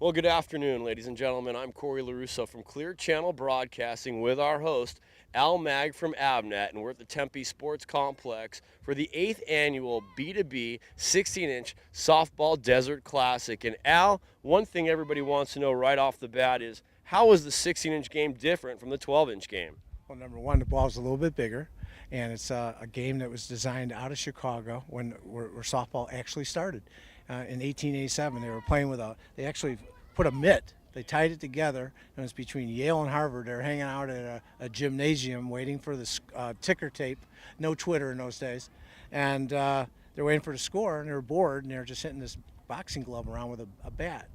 Well, good afternoon, ladies and gentlemen. I'm Corey LaRusso from Clear Channel Broadcasting with our host, Al Mag from Avnet, and we're at the Tempe Sports Complex for the 8th annual B2B 16-inch Softball Desert Classic. And Al, one thing everybody wants to know right off the bat is, how is the 16-inch game different from the 12-inch game? Well, number one, the ball's a little bit bigger, and it's a game that was designed out of Chicago where softball actually started. In 1887, they were playing with they actually put a mitt. They tied it together, and it was between Yale and Harvard. They were hanging out at a gymnasium waiting for the ticker tape. No Twitter in those days. And they're waiting for the score, and they were bored, and they were just hitting this boxing glove around with a bat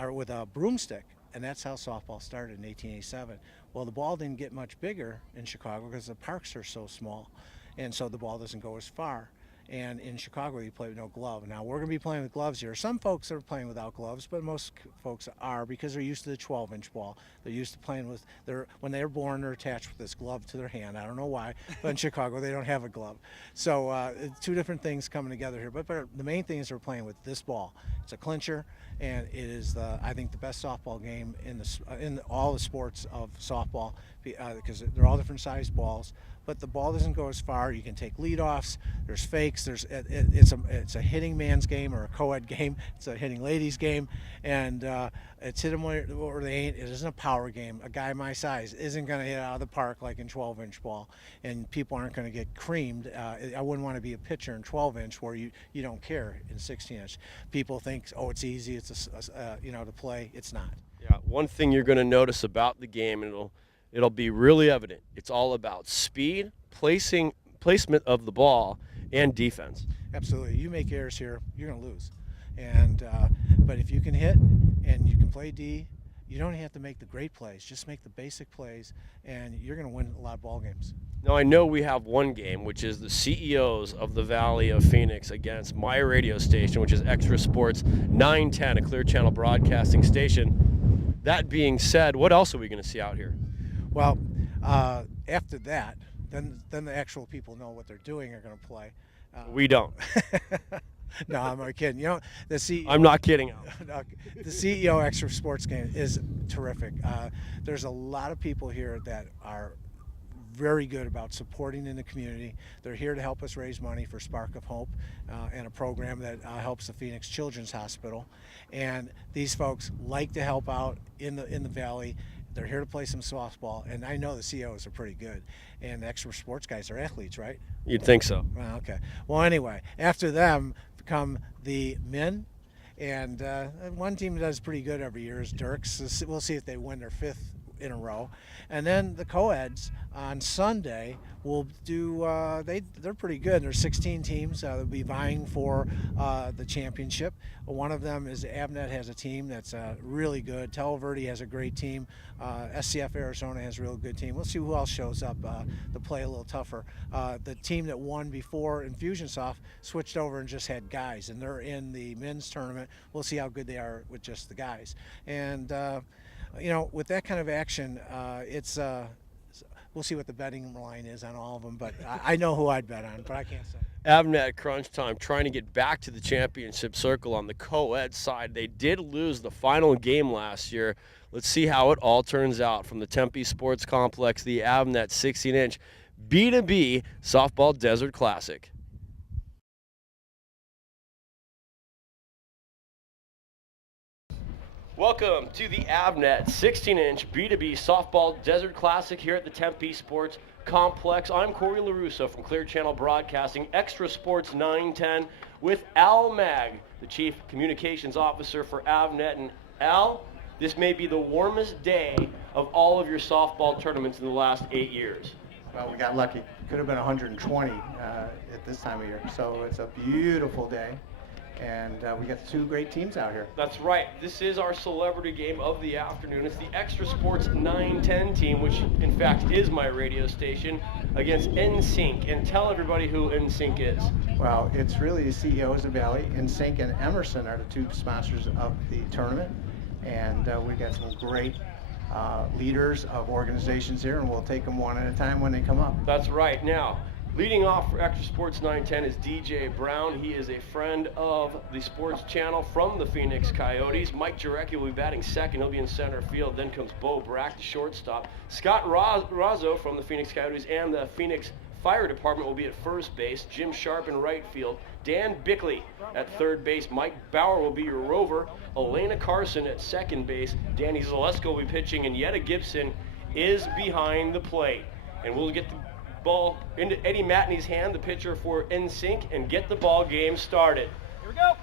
or with a broomstick. And that's how softball started in 1887. Well, the ball didn't get much bigger in Chicago because the parks are so small, and so the ball doesn't go as far. And in Chicago, you play with no glove. Now, we're going to be playing with gloves here. Some folks are playing without gloves, but most folks are because they're used to the 12-inch ball. They're used to playing with when they're born, they're attached with this glove to their hand. I don't know why, but in Chicago, they don't have a glove. So two different things coming together here. But the main thing is we're playing with this ball. It's a clincher, and it is, I think, the best softball game in all the sports of softball because they're all different sized balls. But the ball doesn't go as far. You can take leadoffs. There's fakes. It's a hitting man's game or a co-ed game. It's a hitting ladies game, and it's hit them where they ain't. It isn't a power game. A guy my size isn't going to hit out of the park like in 12-inch ball, and people aren't going to get creamed. I wouldn't want to be a pitcher in 12-inch where you don't care in 16-inch. People think, oh, it's easy. It's to play. It's not. Yeah, one thing you're going to notice about the game, and it'll be really evident. It's all about speed, placement of the ball, and defense. Absolutely. You make errors here, you're going to lose. And but if you can hit and you can play D, you don't have to make the great plays. Just make the basic plays, and you're going to win a lot of ball games. Now, I know we have one game, which is the CEOs of the Valley of Phoenix against my radio station, which is XTRA Sports 910, a Clear Channel Broadcasting station. That being said, what else are we going to see out here? Well, after that, then the actual people know what they're doing are going to play. We don't. No, I'm not kidding. You know, the CEO. I'm not kidding. The CEO XTRA Sports game is terrific. There's a lot of people here that are very good about supporting in the community. They're here to help us raise money for Spark of Hope and a program that helps the Phoenix Children's Hospital. And these folks like to help out in the Valley. They're here to play some softball, and I know the CEOs are pretty good. And the XTRA Sports guys are athletes, right? You'd think so. Well, okay. Well, anyway, after them come the men, and one team that does pretty good every year is Dirks. We'll see if they win their 5th in a row. And then the co-eds on Sunday will do, they're pretty good. There's 16 teams. They'll be vying for the championship. One of them is Avnet has a team that's really good. Tel Verde has a great team. SCF Arizona has a real good team. We'll see who else shows up to play a little tougher. The team that won before Infusionsoft switched over and just had guys, and they're in the men's tournament. We'll see how good they are with just the guys. And with that kind of action, we'll see what the betting line is on all of them, but I know who I'd bet on, but I can't say. Avnet crunch time trying to get back to the championship circle on the co-ed side. They did lose the final game last year. Let's see how it all turns out from the Tempe Sports Complex, the Avnet 16-inch B2B Softball Desert Classic. Welcome to the Avnet 16-inch B2B Softball Desert Classic here at the Tempe Sports Complex. I'm Corey LaRusso from Clear Channel Broadcasting, XTRA Sports 910, with Al Mag, the Chief Communications Officer for Avnet. And Al, this may be the warmest day of all of your softball tournaments in the last 8 years. Well, we got lucky. Could have been 120 at this time of year. So it's a beautiful day. And we got 2 great teams out here. That's right. This is our celebrity game of the afternoon. It's the XTRA Sports 910 team, which in fact is my radio station, against NSYNC. And tell everybody who NSYNC is. Well, it's really the CEOs of Valley. NSYNC and Emerson are the 2 sponsors of the tournament. And we got some great leaders of organizations here, and we'll take them one at a time when they come up. That's right. Now, Leading off for Extra Sports 910 is DJ Brown. He is a friend of the sports channel from the Phoenix Coyotes. Mike Jarecki will be batting second. He'll be in center field. Then comes Bo Brack, the shortstop. Scott Razzo from the Phoenix Coyotes and the Phoenix Fire Department will be at first base. Jim Sharp in right field. Dan Bickley at third base. Mike Bauer will be your rover. Elena Carson at second base. Danny Zalesko will be pitching, and Yetta Gibson is behind the plate. And we'll get the ball into Eddie Matney's hand, the pitcher for NSYNC, and get the ball game started. Here we go.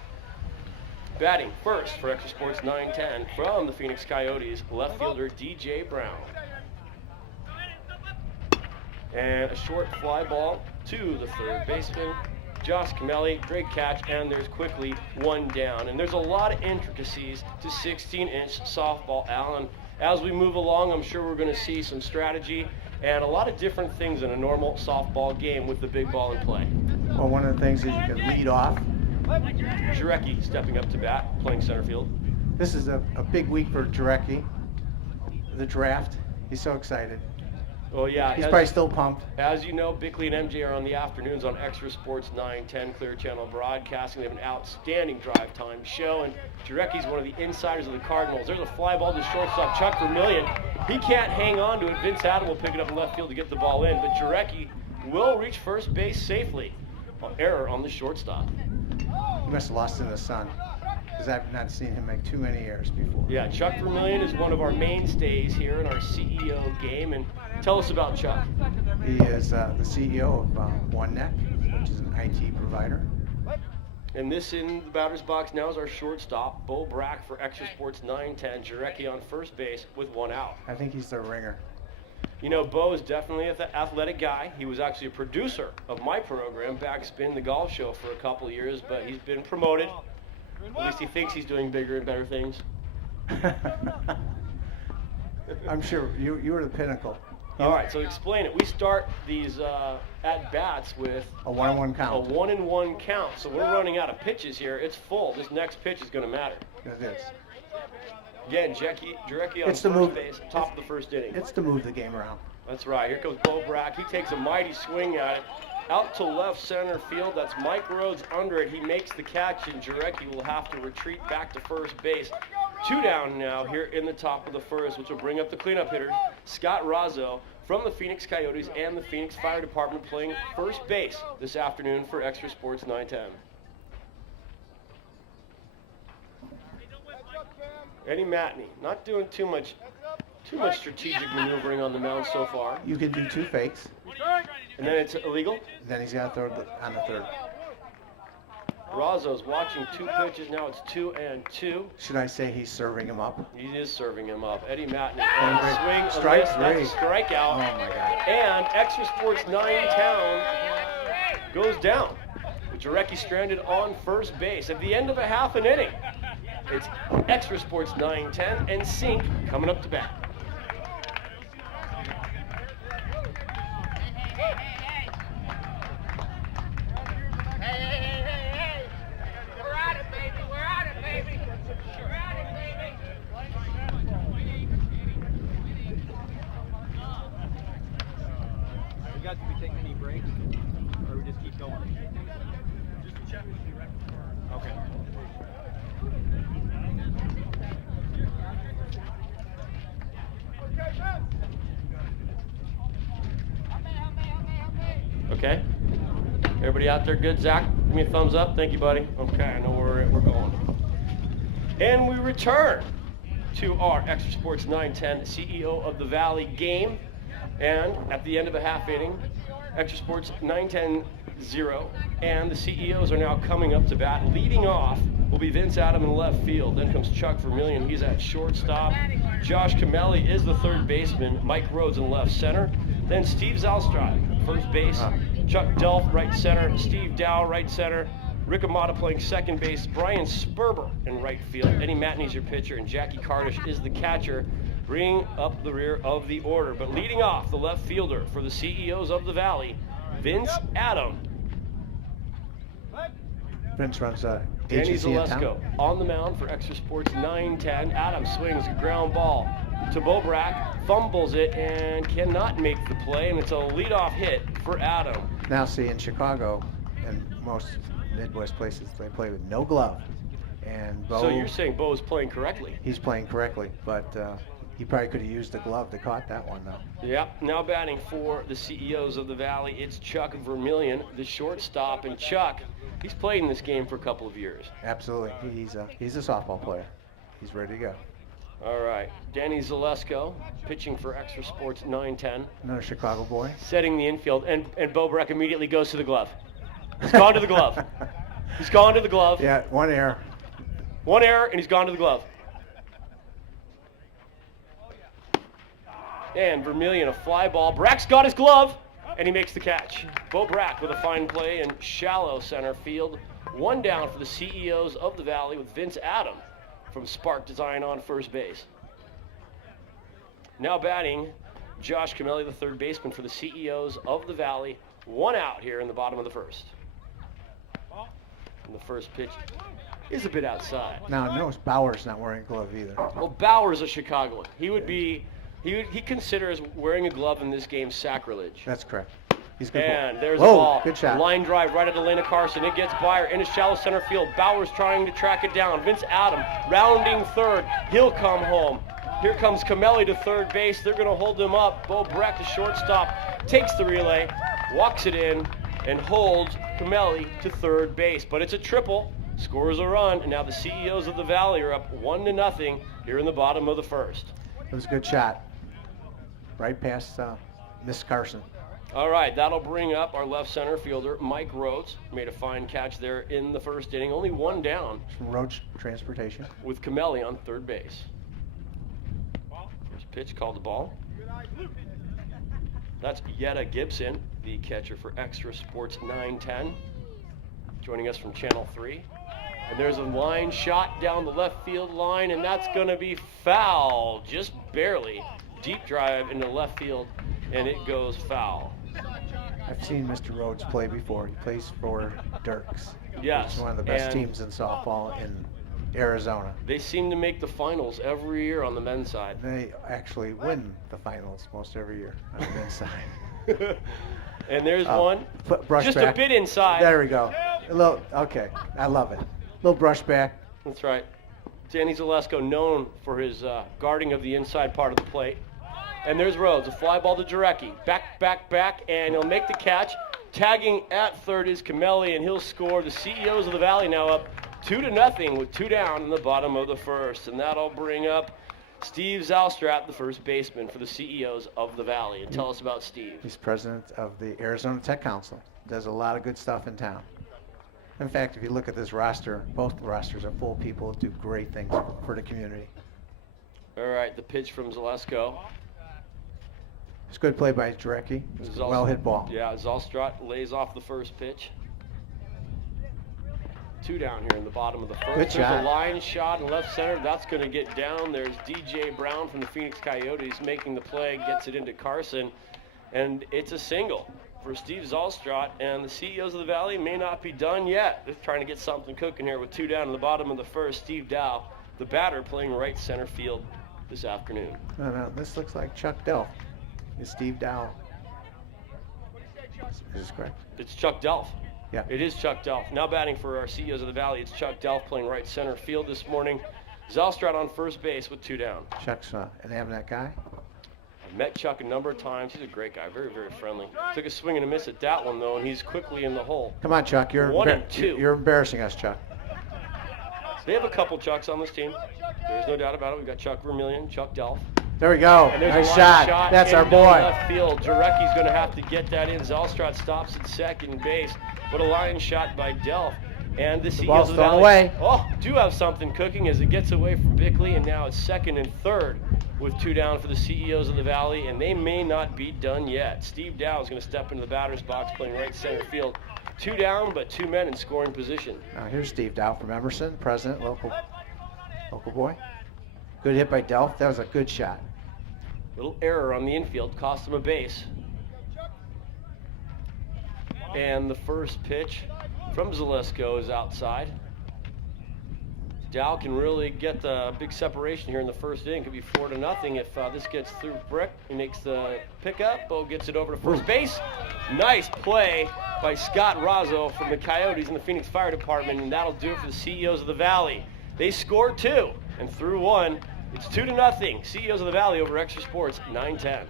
Batting first for Extra Sports 910 from the Phoenix Coyotes, left fielder DJ Brown. And a short fly ball to the third baseman, Josh Camelli. Great catch, and there's quickly one down. And there's a lot of intricacies to 16-inch softball, Alan. As we move along, I'm sure we're going to see some strategy and a lot of different things in a normal softball game with the big ball in play. Well, one of the things is you can lead off. Jarecki stepping up to bat, playing center field. This is a big week for Jarecki. The draft. He's so excited. Well, yeah. He's probably still pumped. As you know, Bickley and MJ are on the afternoons on Extra Sports 910 Clear Channel Broadcasting. They have an outstanding drive time show, and Jarecki's one of the insiders of the Cardinals. There's a fly ball to shortstop, Chuck Vermillion. He can't hang on to it. Vince Adam will pick it up in left field to get the ball in, but Jarecki will reach first base safely. Error on the shortstop. He must have lost in the sun, because I've not seen him make too many errors before. Yeah, Chuck Vermillion is one of our mainstays here in our CEO game, and tell us about Chuck. He is the CEO of OneNet, which is an IT provider. And this in the batter's box now is our shortstop, Bo Brack for Extra Sports 910. Jarecki on first base with one out. I think he's the ringer. You know, Bo is definitely an athletic guy. He was actually a producer of my program, Backspin, the golf show, for a couple of years, but he's been promoted. At least he thinks he's doing bigger and better things. I'm sure you were the pinnacle. All right, so explain it. We start these at-bats with A 1-1 count. a 1-1 count. So we're running out of pitches here. It's full. This next pitch is going to matter. It is. Again, Jarecki on It's the first move. base, top of the first inning. It's to move the game around. That's right. Here comes Bo Brack. He takes a mighty swing at it. Out to left center field. That's Mike Rhodes under it. He makes the catch, and Jarecki will have to retreat back to first base. Two down now here in the top of the first, which will bring up the cleanup hitter, Scott Razzo from the Phoenix Coyotes and the Phoenix Fire Department, playing first base this afternoon for Extra Sports 910. Eddie Matney, not doing too much strategic maneuvering on the mound so far. You can do two fakes, And then it's illegal. then he's got to throw on the third. Razzo's watching two pitches. Now it's 2-2. Should I say he's serving him up? He is serving him up. Eddie Matney Oh, on great. the swing. A Strike miss. That's a three. strikeout. Oh, my God. And Extra Sports 910 goes down. With Jarecki stranded on first base at the end of a half an inning. It's Extra Sports 910 and Sync coming up to bat. Do we take any breaks, or we just keep going? Just check with the record. Okay. Okay? Everybody out there good? Zach, give me a thumbs up. Thank you, buddy. Okay, I know where we're going. And we return to our Extra Sports 910 CEO of the Valley game. And at the end of a half inning, Extra Sports 910-0, and the CEOs are now coming up to bat. Leading off will be Vince Adam in left field. Then comes Chuck Vermillion. He's at shortstop. Josh Camelli is the third baseman. Mike Rhodes in left center. Then Steve Zalstrad, first base. Chuck Delf, right center. Steve Dow, right center. Rick Amata playing second base. Brian Sperber in right field. Eddie Matney's your pitcher, and Jackie Cardish is the catcher, bringing up the rear of the order. But leading off, the left fielder for the CEOs of the Valley, Vince Adam. Vince runs Danny agency in town. Zalesko on the mound for Extra Sports 910. Adam swings a ground ball to Bobrack, fumbles it, and cannot make the play, and it's a leadoff hit for Adam. Now, see, in Chicago and most Midwest places, they play with no glove. And Bo, So you're saying Bo is playing correctly? he's playing correctly, but he probably could have used the glove to caught that one, though. Yep. Now batting for the CEOs of the Valley, it's Chuck Vermillion, the shortstop. And Chuck, he's played in this game for a couple of years. Absolutely. He's a softball player. He's ready to go. All right. Danny Zalesko, pitching for Extra Sports 910. Another Chicago boy. Setting the infield. And Bo Breck immediately goes to the glove. He's gone to the glove. He's gone to the glove. Yeah, one error. One error, and he's gone to the glove. And Vermillion, a fly ball. Brack's got his glove, and he makes the catch. Bo Brack with a fine play in shallow center field. One down for the CEOs of the Valley with Vince Adam from Spark Design on first base. Now batting, Josh Camelli, the third baseman for the CEOs of the Valley. One out here in the bottom of the first. And the first pitch is a bit outside. Now, notice Bauer's not wearing a glove either. Well, Bauer's a Chicagoan. He considers wearing a glove in this game sacrilege. That's correct. He's good. And there's Whoa, a ball. good shot. Line drive right at Elena Carson. It gets by her into shallow center field. Bauer's trying to track it down. Vince Adam rounding third. He'll come home. Here comes Camelli to third base. They're going to hold him up. Bo Breck, the shortstop, takes the relay, walks it in, and holds Camelli to third base. But it's a triple. Scores a run, and now the CEOs of the Valley are up 1-0 here in the bottom of the first. It was a good shot. Right past Miss Carson. All right, that'll bring up our left center fielder, Mike Rhodes. Made a fine catch there in the first inning. Only one down From Road Transportation. with Camelli on third base. First pitch called the ball. That's Yetta Gibson, the catcher for Extra Sports 910, joining us from Channel 3. And there's a line shot down the left field line, and that's going to be foul, just barely. Deep drive into left field, and it goes foul. I've seen Mr. Rhodes play before. He plays for Dirks. Yes. It's one of the best and teams in softball in Arizona. They seem to make the finals every year on the men's side. They actually win the finals most every year on the men's side. And there's one, Brush just back. a bit inside. There we go. A little, okay, I love it. Little brush back. That's right. Danny Zalesko, known for his guarding of the inside part of the plate. And there's Rhodes, a fly ball to Jarecki. Back, and he'll make the catch. Tagging at third is Camelli, and he'll score. The CEOs of the Valley now up 2-0 with two down in the bottom of the first. And that'll bring up Steve Zalstrat, the first baseman for the CEOs of the Valley. And tell us about Steve. He's president of the Arizona Tech Council. Does a lot of good stuff in town. In fact, if you look at this roster, both rosters are full of people who do great things for the community. All right, the pitch from Zalesko. It's good play by Jarecki. It's a well-hit ball. Yeah, Zalstrat lays off the first pitch. Two down here in the bottom of the first. Good There's shot. a line shot in left center. That's going to get down. There's DJ Brown from the Phoenix Coyotes making the play, gets it into Carson, and it's a single for Steve Zalstrat. And the CEOs of the Valley may not be done yet. They're trying to get something cooking here with two down in the bottom of the first. Steve Dow, the batter, playing right center field this afternoon. No, this looks like Chuck Delph. It's Steve Dow. Is this correct? It's Chuck Delph. Yeah. It is Chuck Delph. Now batting for our CEOs of the Valley, it's Chuck Delph playing right center field this morning. Zalstrat on first base with two down. Chuck's an Avnet guy. I've met Chuck a number of times. He's a great guy, very, very friendly. Took a swing and a miss at that one, though, and he's quickly in the hole. Come on, Chuck. You're 1-2. You're embarrassing us, Chuck. They have a couple Chucks on this team. There's no doubt about it. We've got Chuck Vermillion, Chuck Delph. There we go. And there's Nice a line shot. That's our into boy. left field. Jarecki's going to have to get that in. Zalstrat stops at second base, but a line shot by Delph. And the CEOs ball's of the thrown Valley away. do have something cooking as it gets away from Bickley, and now it's second and third with two down for the CEOs of the Valley, and they may not be done yet. Steve Dow is going to step into the batter's box playing right center field. Two down, but two men in scoring position. Now here's Steve Dow from Emerson, president, local boy. Good hit by Delph. That was a good shot. Little error on the infield cost him a base. And the first pitch from Zalesko is outside. Dow can really get the big separation here in the first inning. Could be 4-0 if this gets through Brick. He makes the pickup. Bo gets it over to first base. Nice play by Scott Razzo from the Coyotes in the Phoenix Fire Department, and that'll do it for the CEOs of the Valley. They scored 2 and threw 1. It's 2-0. CEOs of the Valley over Extra Sports 9-10.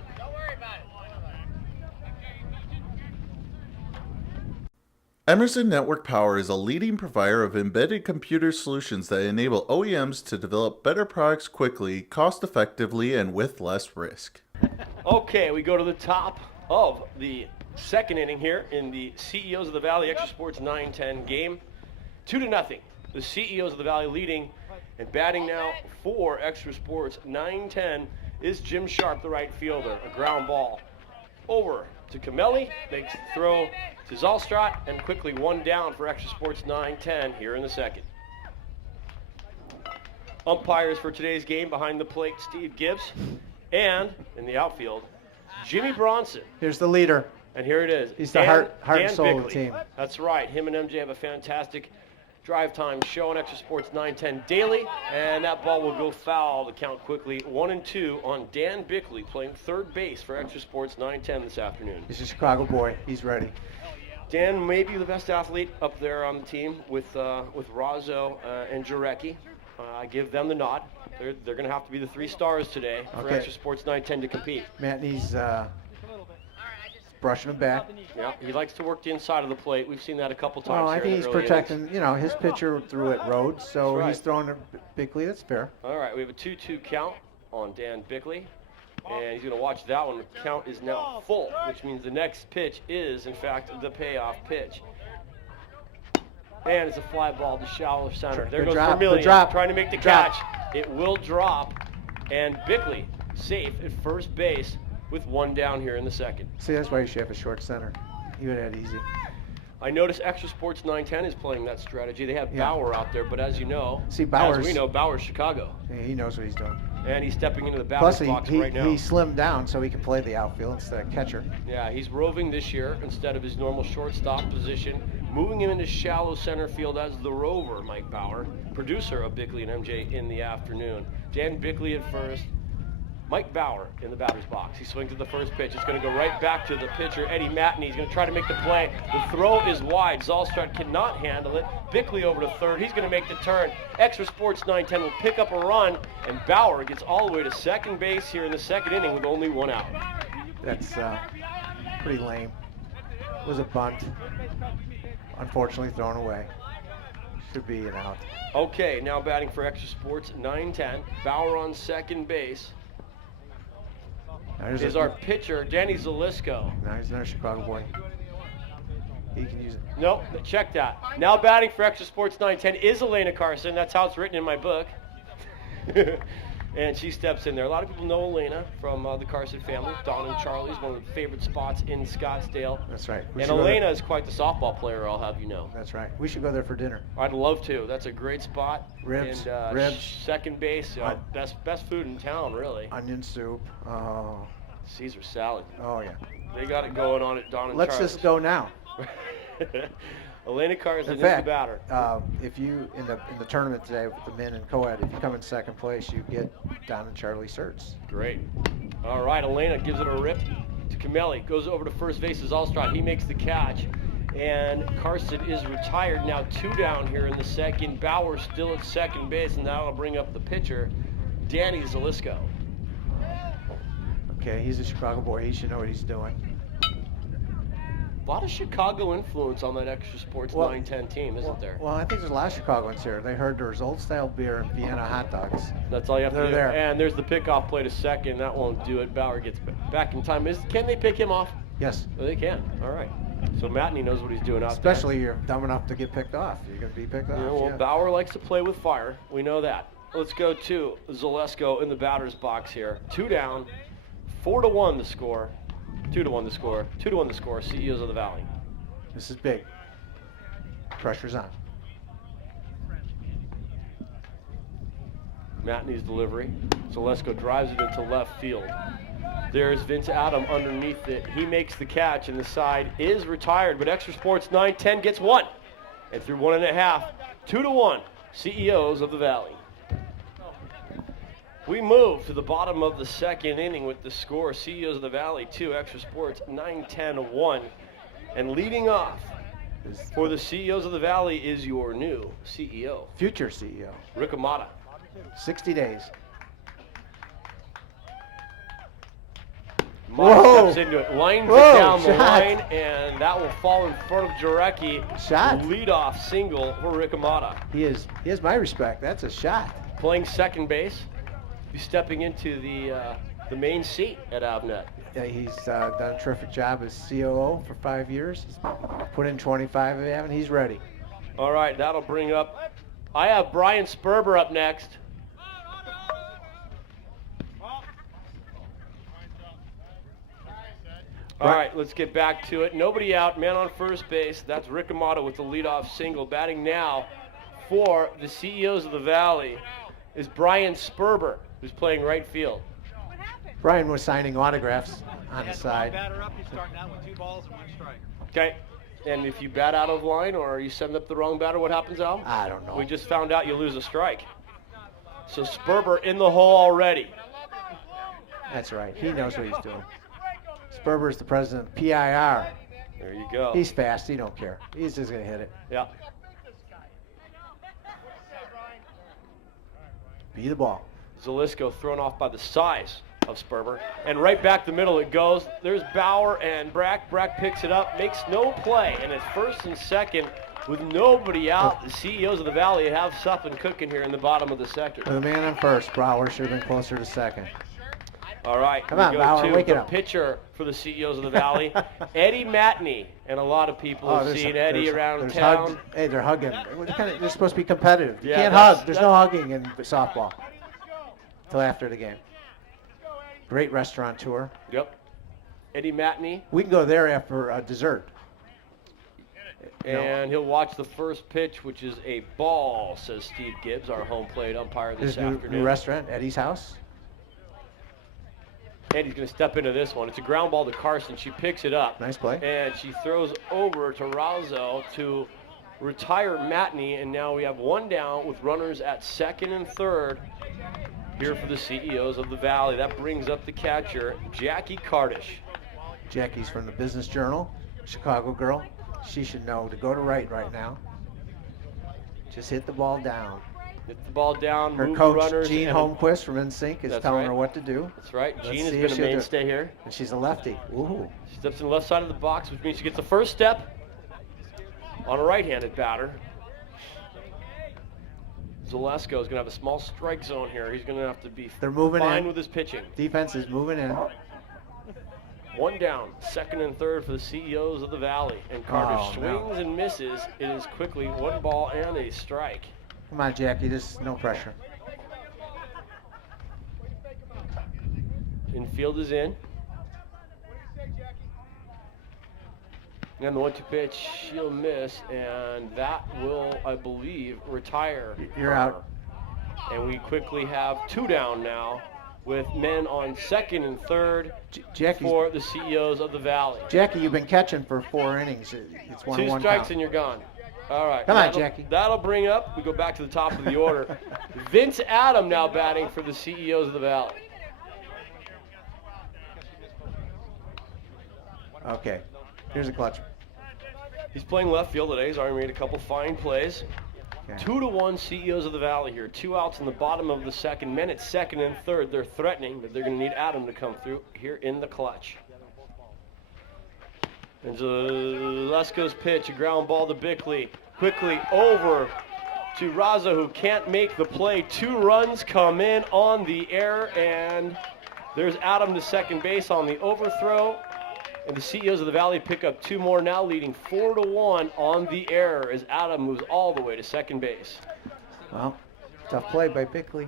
Emerson Network Power is a leading provider of embedded computer solutions that enable OEMs to develop better products quickly, cost-effectively, and with less risk. Okay, we go to the top of the second inning here in the CEOs of the Valley Extra Sports 9-10 game. 2-0. The CEOs of the Valley leading, and batting now for Extra Sports 9-10 is Jim Sharp, the right fielder. A ground ball over to Camelli, makes the throw to Zalstrat, and quickly 1 down for Extra Sports 9-10 here in the second. Umpires for today's game behind the plate, Steve Gibbs, and in the outfield, Jimmy Bronson. Here's the leader. And here it is. He's the heart and Dan soul of the Bickley. team. That's right. Him and MJ have a fantastic drive time show on Extra Sports 9-10 daily, and that ball will go foul to count quickly. 1-2 on Dan Bickley, playing third base for Extra Sports 9-10 this afternoon. He's a Chicago boy. He's ready. Dan may be the best athlete up there on the team with Razzo and Jarecki. I give them the nod. They're going to have to be the 3 stars today for Okay. Extra Sports 9-10 to compete. Matt needs brushing him back. Yeah, he likes to work the inside of the plate. We've seen that a couple times. Well, I here think in he's the early protecting, innings. his pitcher threw it Rhodes, so That's right. he's throwing it Bickley. That's fair. All right, we have a 2-2 count on Dan Bickley, and he's going to watch that one. The count is now full, which means the next pitch is, in fact, the payoff pitch. And it's a fly ball to shallow center. There The goes drop, the Vermillion drop, trying to make the drop. catch. It will drop, and Bickley safe at first base with 1 down here in the second. See, that's why you should have a short center. You would have had easy. I notice Extra Sports 9-10 is playing that strategy. They have Bauer out there, but as you know, See, Bauer's- as we know, Bauer's Chicago, He knows what he's doing. and he's stepping into the Plus, batter's box he right now. slimmed down so he can play the outfield instead of catcher. Yeah, he's roving this year instead of his normal shortstop position, moving him into shallow center field as the rover, Mike Bauer, producer of Bickley and MJ in the afternoon. Dan Bickley at first, Mike Bauer in the batter's box. He swings at the first pitch. It's going to go right back to the pitcher, Eddie Matney. He's going to try to make the play. The throw is wide. Zalstrat cannot handle it. Bickley over to third. He's going to make the turn. Extra Sports 9-10 will pick up a run, and Bauer gets all the way to second base here in the second inning with only 1 out. That's pretty lame. It was a bunt. Unfortunately thrown away. Should be an out. Okay, now batting for Extra Sports 9-10. Bauer on second base There's is our pitcher, Danny Zalisco. Now he's another Chicago boy. He can use it. Nope, check that. Now batting for Extra Sports 9-10 is Elena Carson. That's how it's written in my book. And she steps in there. A lot of people know Elena from the Carson family. Don and Charlie's one of the favorite spots in Scottsdale. That's right. And Elena is quite the softball player, I'll have you know. That's right. We should go there for dinner. I'd love to. That's a great spot. Ribs, And, ribs. Second base, best food in town, really. Onion soup. Oh, Caesar salad. oh yeah. They got it going on at Don and Let's Charlie's. just go now. Elena Carson In is the fact, batter. if you in the tournament today with the men and co-ed, if you come in second place, you get Don and Charlie certs. Great. All right, Elena gives it a rip to Camelli. Goes over to first base as Alstrad. He makes the catch. And Carson is retired. Now 2 down here in the second. Bauer still at second base, and now I'll bring up the pitcher, Danny Zalisco. Okay, he's a Chicago boy. He should know what he's doing. A lot of Chicago influence on that Extra Sports 9-10 team, isn't there? Well, I think there's a lot of Chicagoans here. They heard there's old-style beer and Vienna hot dogs. That's all you have to They're do. there. And there's the pickoff play to second. That won't do it. Bauer gets back in time. Can they pick him off? Yes. Oh, they can. All right. So Matney knows what he's doing out Especially you're dumb enough to get picked off. You're going to be picked off. there. Well, yeah. Bauer likes to play with fire. We know that. Let's go to Zalesko in the batter's box here. 2 down, 4-1 the score. 2-1 the score. 2-1 the score. CEOs of the Valley. This is big. Pressure's on. Matney's delivery. Zalesko drives it into left field. There's Vince Adam underneath it. He makes the catch, and the side is retired. But Extra Sports 9-10 gets 1. And through 1.5, 2-1. CEOs of the Valley. We move to the bottom of the second inning with the score. CEOs of the Valley 2, Extra Sports 9-10-1. And leading off for the CEOs of the Valley is your new CEO. Future CEO. Rick Amata. 60 days. Amata Whoa. steps into it, lines Whoa, it down the shot. line, and that will fall in front of Jarecki. Shot. Leadoff single for Rick Amata. He has my respect. That's a shot. Playing second base. He's stepping into the main seat at Avnet. Yeah, he's done a terrific job as COO for 5 years. He's put in 25 of them, and he's ready. All right, that'll bring up. I have Brian Sperber up next. All right, let's get back to it. Nobody out, man on first base. That's Rick Amata with the leadoff single. Batting now for the CEOs of the Valley is Brian Sperber, who's playing right field. Brian was signing autographs on the Wrong side. batter up. He's starting out with 2 balls and 1 strike. Okay, and if you bat out of line or you send up the wrong batter, what happens, Al? I don't know. We just found out you lose a strike. So Sperber in the hole already. That's right. He knows what he's doing. Sperber's the president of PIR. There you go. He's fast. He don't care. He's just going to hit it. Yeah. Be the ball. Zalisco thrown off by the size of Sperber. And right back the middle it goes. There's Bauer and Brack. Brack picks it up, makes no play. And it's first and second with nobody out. The CEOs of the Valley have something cooking here in the bottom of the second. With a man on first, Brower should have been closer to second. All right, Come we on, go Bauer, to wake it the up. pitcher for the CEOs of the Valley, Eddie Matney. And a lot of people have seen Eddie around there's town. hugs. Hey, they're hugging. They're supposed to be competitive. You Yeah, can't that's- hug. There's no hugging in softball until after the game. Great restaurateur. Yep. Eddie Matney. We can go there after dessert. And he'll watch the first pitch, which is a ball, says Steve Gibbs, our home plate umpire this There's a afternoon. new restaurant, Eddie's House. Eddie's going to step into this one. It's a ground ball to Carson. She picks it up. Nice play. And she throws over to Razzo to retire Matney. And now we have one down with runners at second and third here for the CEOs of the Valley. That brings up the catcher, Jackie Kardish. Jackie's from the Business Journal, Chicago girl. She should know to go to right now. Just hit the ball down. Hit the ball down, Her move the coach, runners. Gene and- Holmquist from NSYNC, is That's telling right. her what to do. That's right. Let's Gene has see been if a she'll do it. mainstay here. And she's a lefty. Ooh. She steps in the left side of the box, which means she gets the first step on a right-handed batter. Zalesko is going to have a small strike zone here. He's going to have to be They're moving fine in. with his pitching. Defense is moving in. One down, second and third for the CEOs of the Valley. And Carter Oh, no. swings and misses. It is quickly 1 ball and a strike. Come on, Jackie. Just no pressure. Infield is in. And the 1-2 pitch, she'll miss, and that will, I believe, retire. You're out. And we quickly have 2 down now with men on second and third for the CEOs of the Valley. Jackie, you've been catching for 4 innings. It's 1-1 2 strikes count. and you're gone. All right. Come on, Jackie. That'll bring up, we go back to the top of the order. Vince Adam now batting for the CEOs of the Valley. Okay. Here's a clutch. He's playing left field today. He's already made a couple fine plays. Okay. 2-1 CEOs of the Valley here. 2 outs in the bottom of the second. Men at second and third. They're threatening that they're going to need Adam to come through here in the clutch. And Zalesko's pitch, a ground ball to Bickley. Quickly over to Raza, who can't make the play. 2 runs come in on the air, and there's Adam to second base on the overthrow. And the CEOs of the Valley pick up 2 more, now leading 4-1 on the air as Adam moves all the way to second base. Well, tough play by Bickley.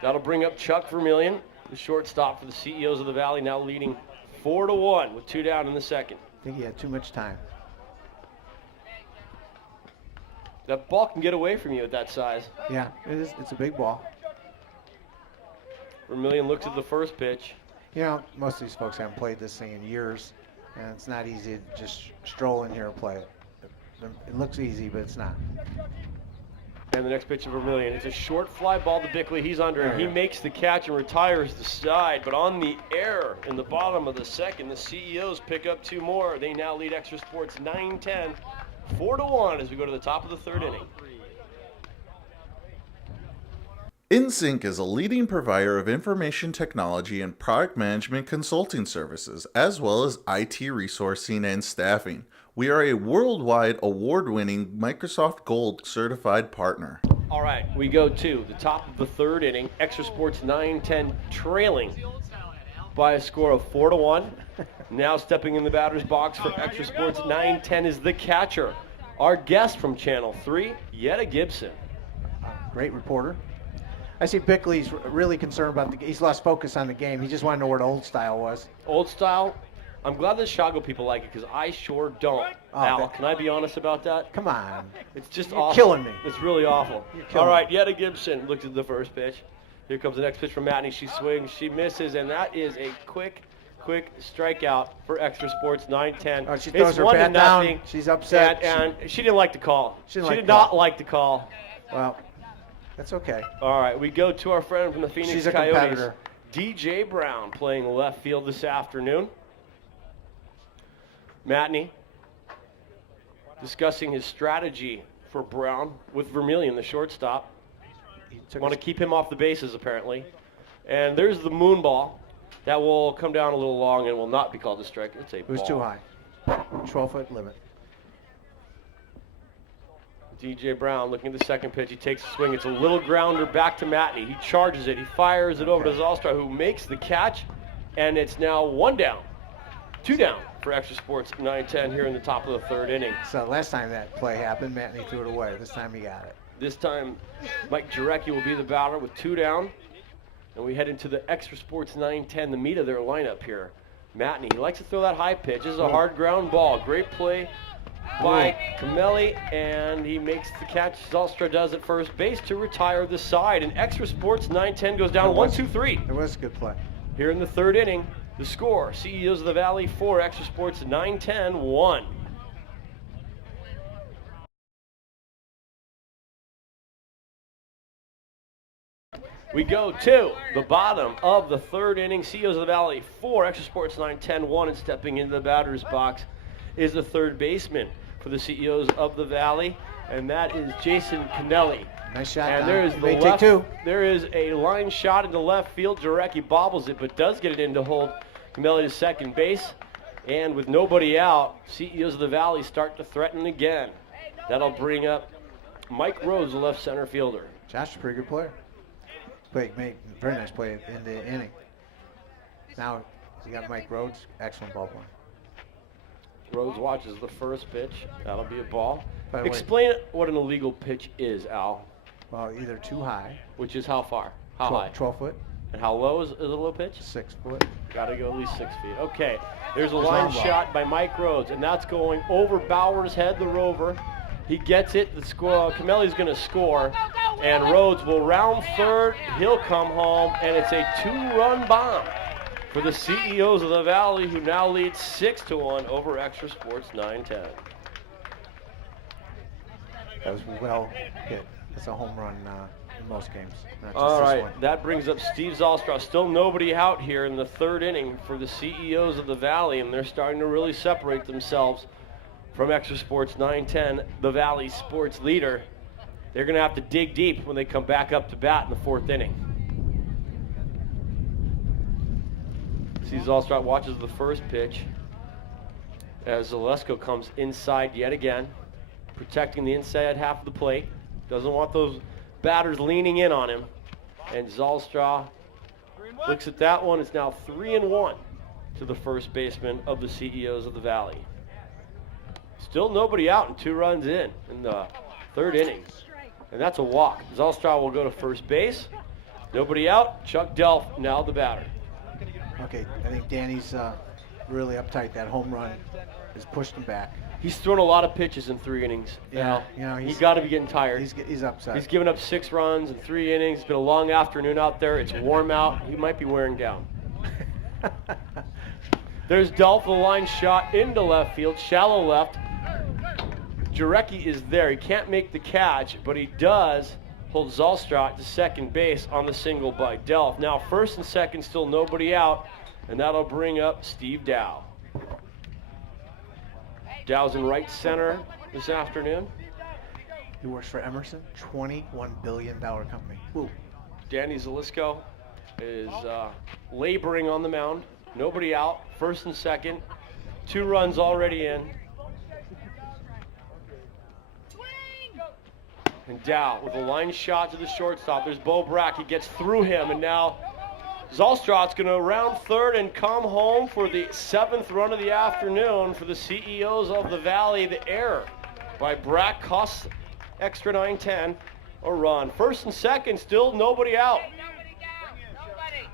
That'll bring up Chuck Vermillion, the shortstop for the CEOs of the Valley, now leading 4-1 with 2 down in the second. I think he had too much time. That ball can get away from you at that size. Yeah, it is. It's a big ball. Vermillion looks at the first pitch. You know, most of these folks haven't played this thing in years, and it's not easy to just stroll in here and play it. It looks easy, but it's not. And the next pitch of Vermillion. It's a short fly ball to Bickley. He's under him. He makes the catch and retires the side. But on the air in the bottom of the second, the CEOs pick up 2 more. They now lead Extra Sports 9-10, 4-1 as we go to the top of the 3rd inning. InSync is a leading provider of information technology and product management consulting services, as well as IT resourcing and staffing. We are a worldwide award-winning Microsoft Gold certified partner. All right, we go to the top of the 3rd inning. Extra Sports 9-10 trailing by a score of 4-1. Now stepping in the batter's box for Extra Sports 9-10 is the catcher, our guest from Channel 3, Yetta Gibson. Great reporter. I see Bickley's really concerned about he's lost focus on the game. He just wanted to know where the old style was. Old style? I'm glad the Chicago people like it because I sure don't. Al, can I be honest about that? Come on. It's just You're awful. killing me. It's really awful. All right, Yetta Gibson looks at the first pitch. Here comes the next pitch from Matney. She swings, she misses, and that is a quick strikeout for Extra Sports 9-10. Oh, she throws her bat down. She's upset. And she didn't like the call. She did not like the call. Well, that's okay. All right, we go to our friend from the Phoenix She's a Coyotes, competitor. DJ Brown, playing left field this afternoon. Matney discussing his strategy for Brown with Vermillion, the shortstop. Want to keep him off the bases, apparently. And there's the moon ball. That will come down a little long and will not be called a strike. It's a ball. It was too high. 12-foot limit. DJ Brown looking at the second pitch. He takes a swing. It's a little grounder back to Matney. He charges it. He fires it over to Zalstra, who makes the catch. And it's now 1 down. 2 down for Extra Sports 9-10 here in the top of the 3rd inning. So last time that play happened, Matney threw it away. This time he got it. This time, Mike Jarecki will be the batter with 2 down. And we head into the Extra Sports 9-10, the meat of their lineup here. Matney, he likes to throw that high pitch. This is a hard ground ball. Great play by Camelli, and he makes the catch. Zalstra does at first base to retire the side. And Extra Sports 9-10 goes down 1-2-3. It was a good play. Here in the 3rd inning, the score, CEOs of the Valley 4, Extra Sports 9-10, 1. We go to the bottom of the 3rd inning. CEOs of the Valley 4, Extra Sports 9-10, 1, and stepping into the batter's box is the 3rd baseman for the CEOs of the Valley, and that is Jason Canelli. Nice shot. And Don. there is You the may left, take 2. there is a line shot into left field. Jarecki bobbles it, but does get it in to hold Camelli to second base. And with nobody out, CEOs of the Valley start to threaten again. That'll bring up Mike Rhodes, the left center fielder. Josh is a pretty good player. Made very nice play in the inning. Now you got Mike Rhodes, excellent ball player. Rhodes watches the first pitch. That'll be a ball. By the way- Explain what an illegal pitch is, Al. Well, either too high, Which is how far? How high? 12 foot, And how low is a low pitch? 6 foot. Got to go at least 6 feet. Okay, there's a line shot by Mike Rhodes, and that's going over Bauer's head, the rover. He gets it. The score. Camelli's going to score, and Rhodes will round third. He'll come home, and it's a 2-run bomb for the CEOs of the Valley, who now lead 6-1 over Extra Sports 9-10. That was well hit. It's a home run in most games, not just All this right, one. that brings up Steve Zalstra. Still nobody out here in the 3rd inning for the CEOs of the Valley, and they're starting to really separate themselves from Extra Sports 9-10, the Valley sports leader. They're going to have to dig deep when they come back up to bat in the 4th inning. Steve Zalstra watches the first pitch as Zalesko comes inside yet again, protecting the inside half of the plate. Doesn't want those batters leaning in on him. And Zalstra looks at that one. It's now 3-1 to the first baseman of the CEOs of the Valley. Still nobody out and 2 runs in the 3rd inning. And that's a walk. Zalstra will go to first base. Nobody out. Chuck Delph now the batter. Okay, I think Danny's really uptight. That home run has pushed him back. He's thrown a lot of pitches in 3 innings. Yeah, Now. you know, He's got to be getting tired. He's upset. He's given up 6 runs in 3 innings. It's been a long afternoon out there. It's warm out. He might be wearing down. There's Delph, the line shot into left field, shallow left. Jarecki is there. He can't make the catch, but he does hold Zalstrat to second base on the single by Delph. Now first and second, still nobody out, and that'll bring up Steve Dow. Dow's in right center this afternoon. He works for Emerson, $21 billion company. Woo. Danny Zalisco is laboring on the mound. Nobody out, first and second. 2 runs already in. And Dow with a line shot to the shortstop. There's Bo Brack. He gets through him, and now Zalstrat's going to round third and come home for the 7th run of the afternoon for the CEOs of the Valley. The error by Brack costs extra 9-10 a run. First and second, still nobody out.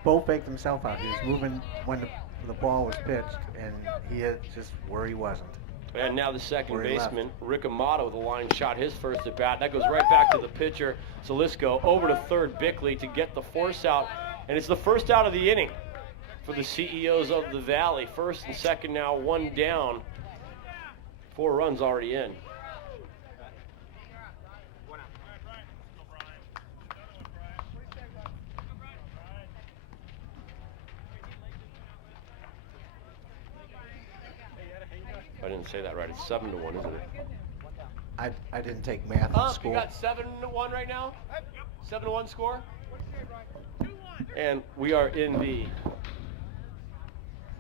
Bo faked himself out. He was moving when the ball was pitched, and he hit just where he wasn't. And now the second Where he baseman, Rick Amato, with a line shot, his first at bat. That goes right back to the pitcher, Zalisco, over to third, Bickley, to get the force out. And it's the first out of the inning for the CEOs of the Valley. First and second now, 1 down. 4 runs already in. I didn't say that right. It's 7-1, isn't it? I didn't take math in You school. got 7-1 right now? 7-1 score? And we are in the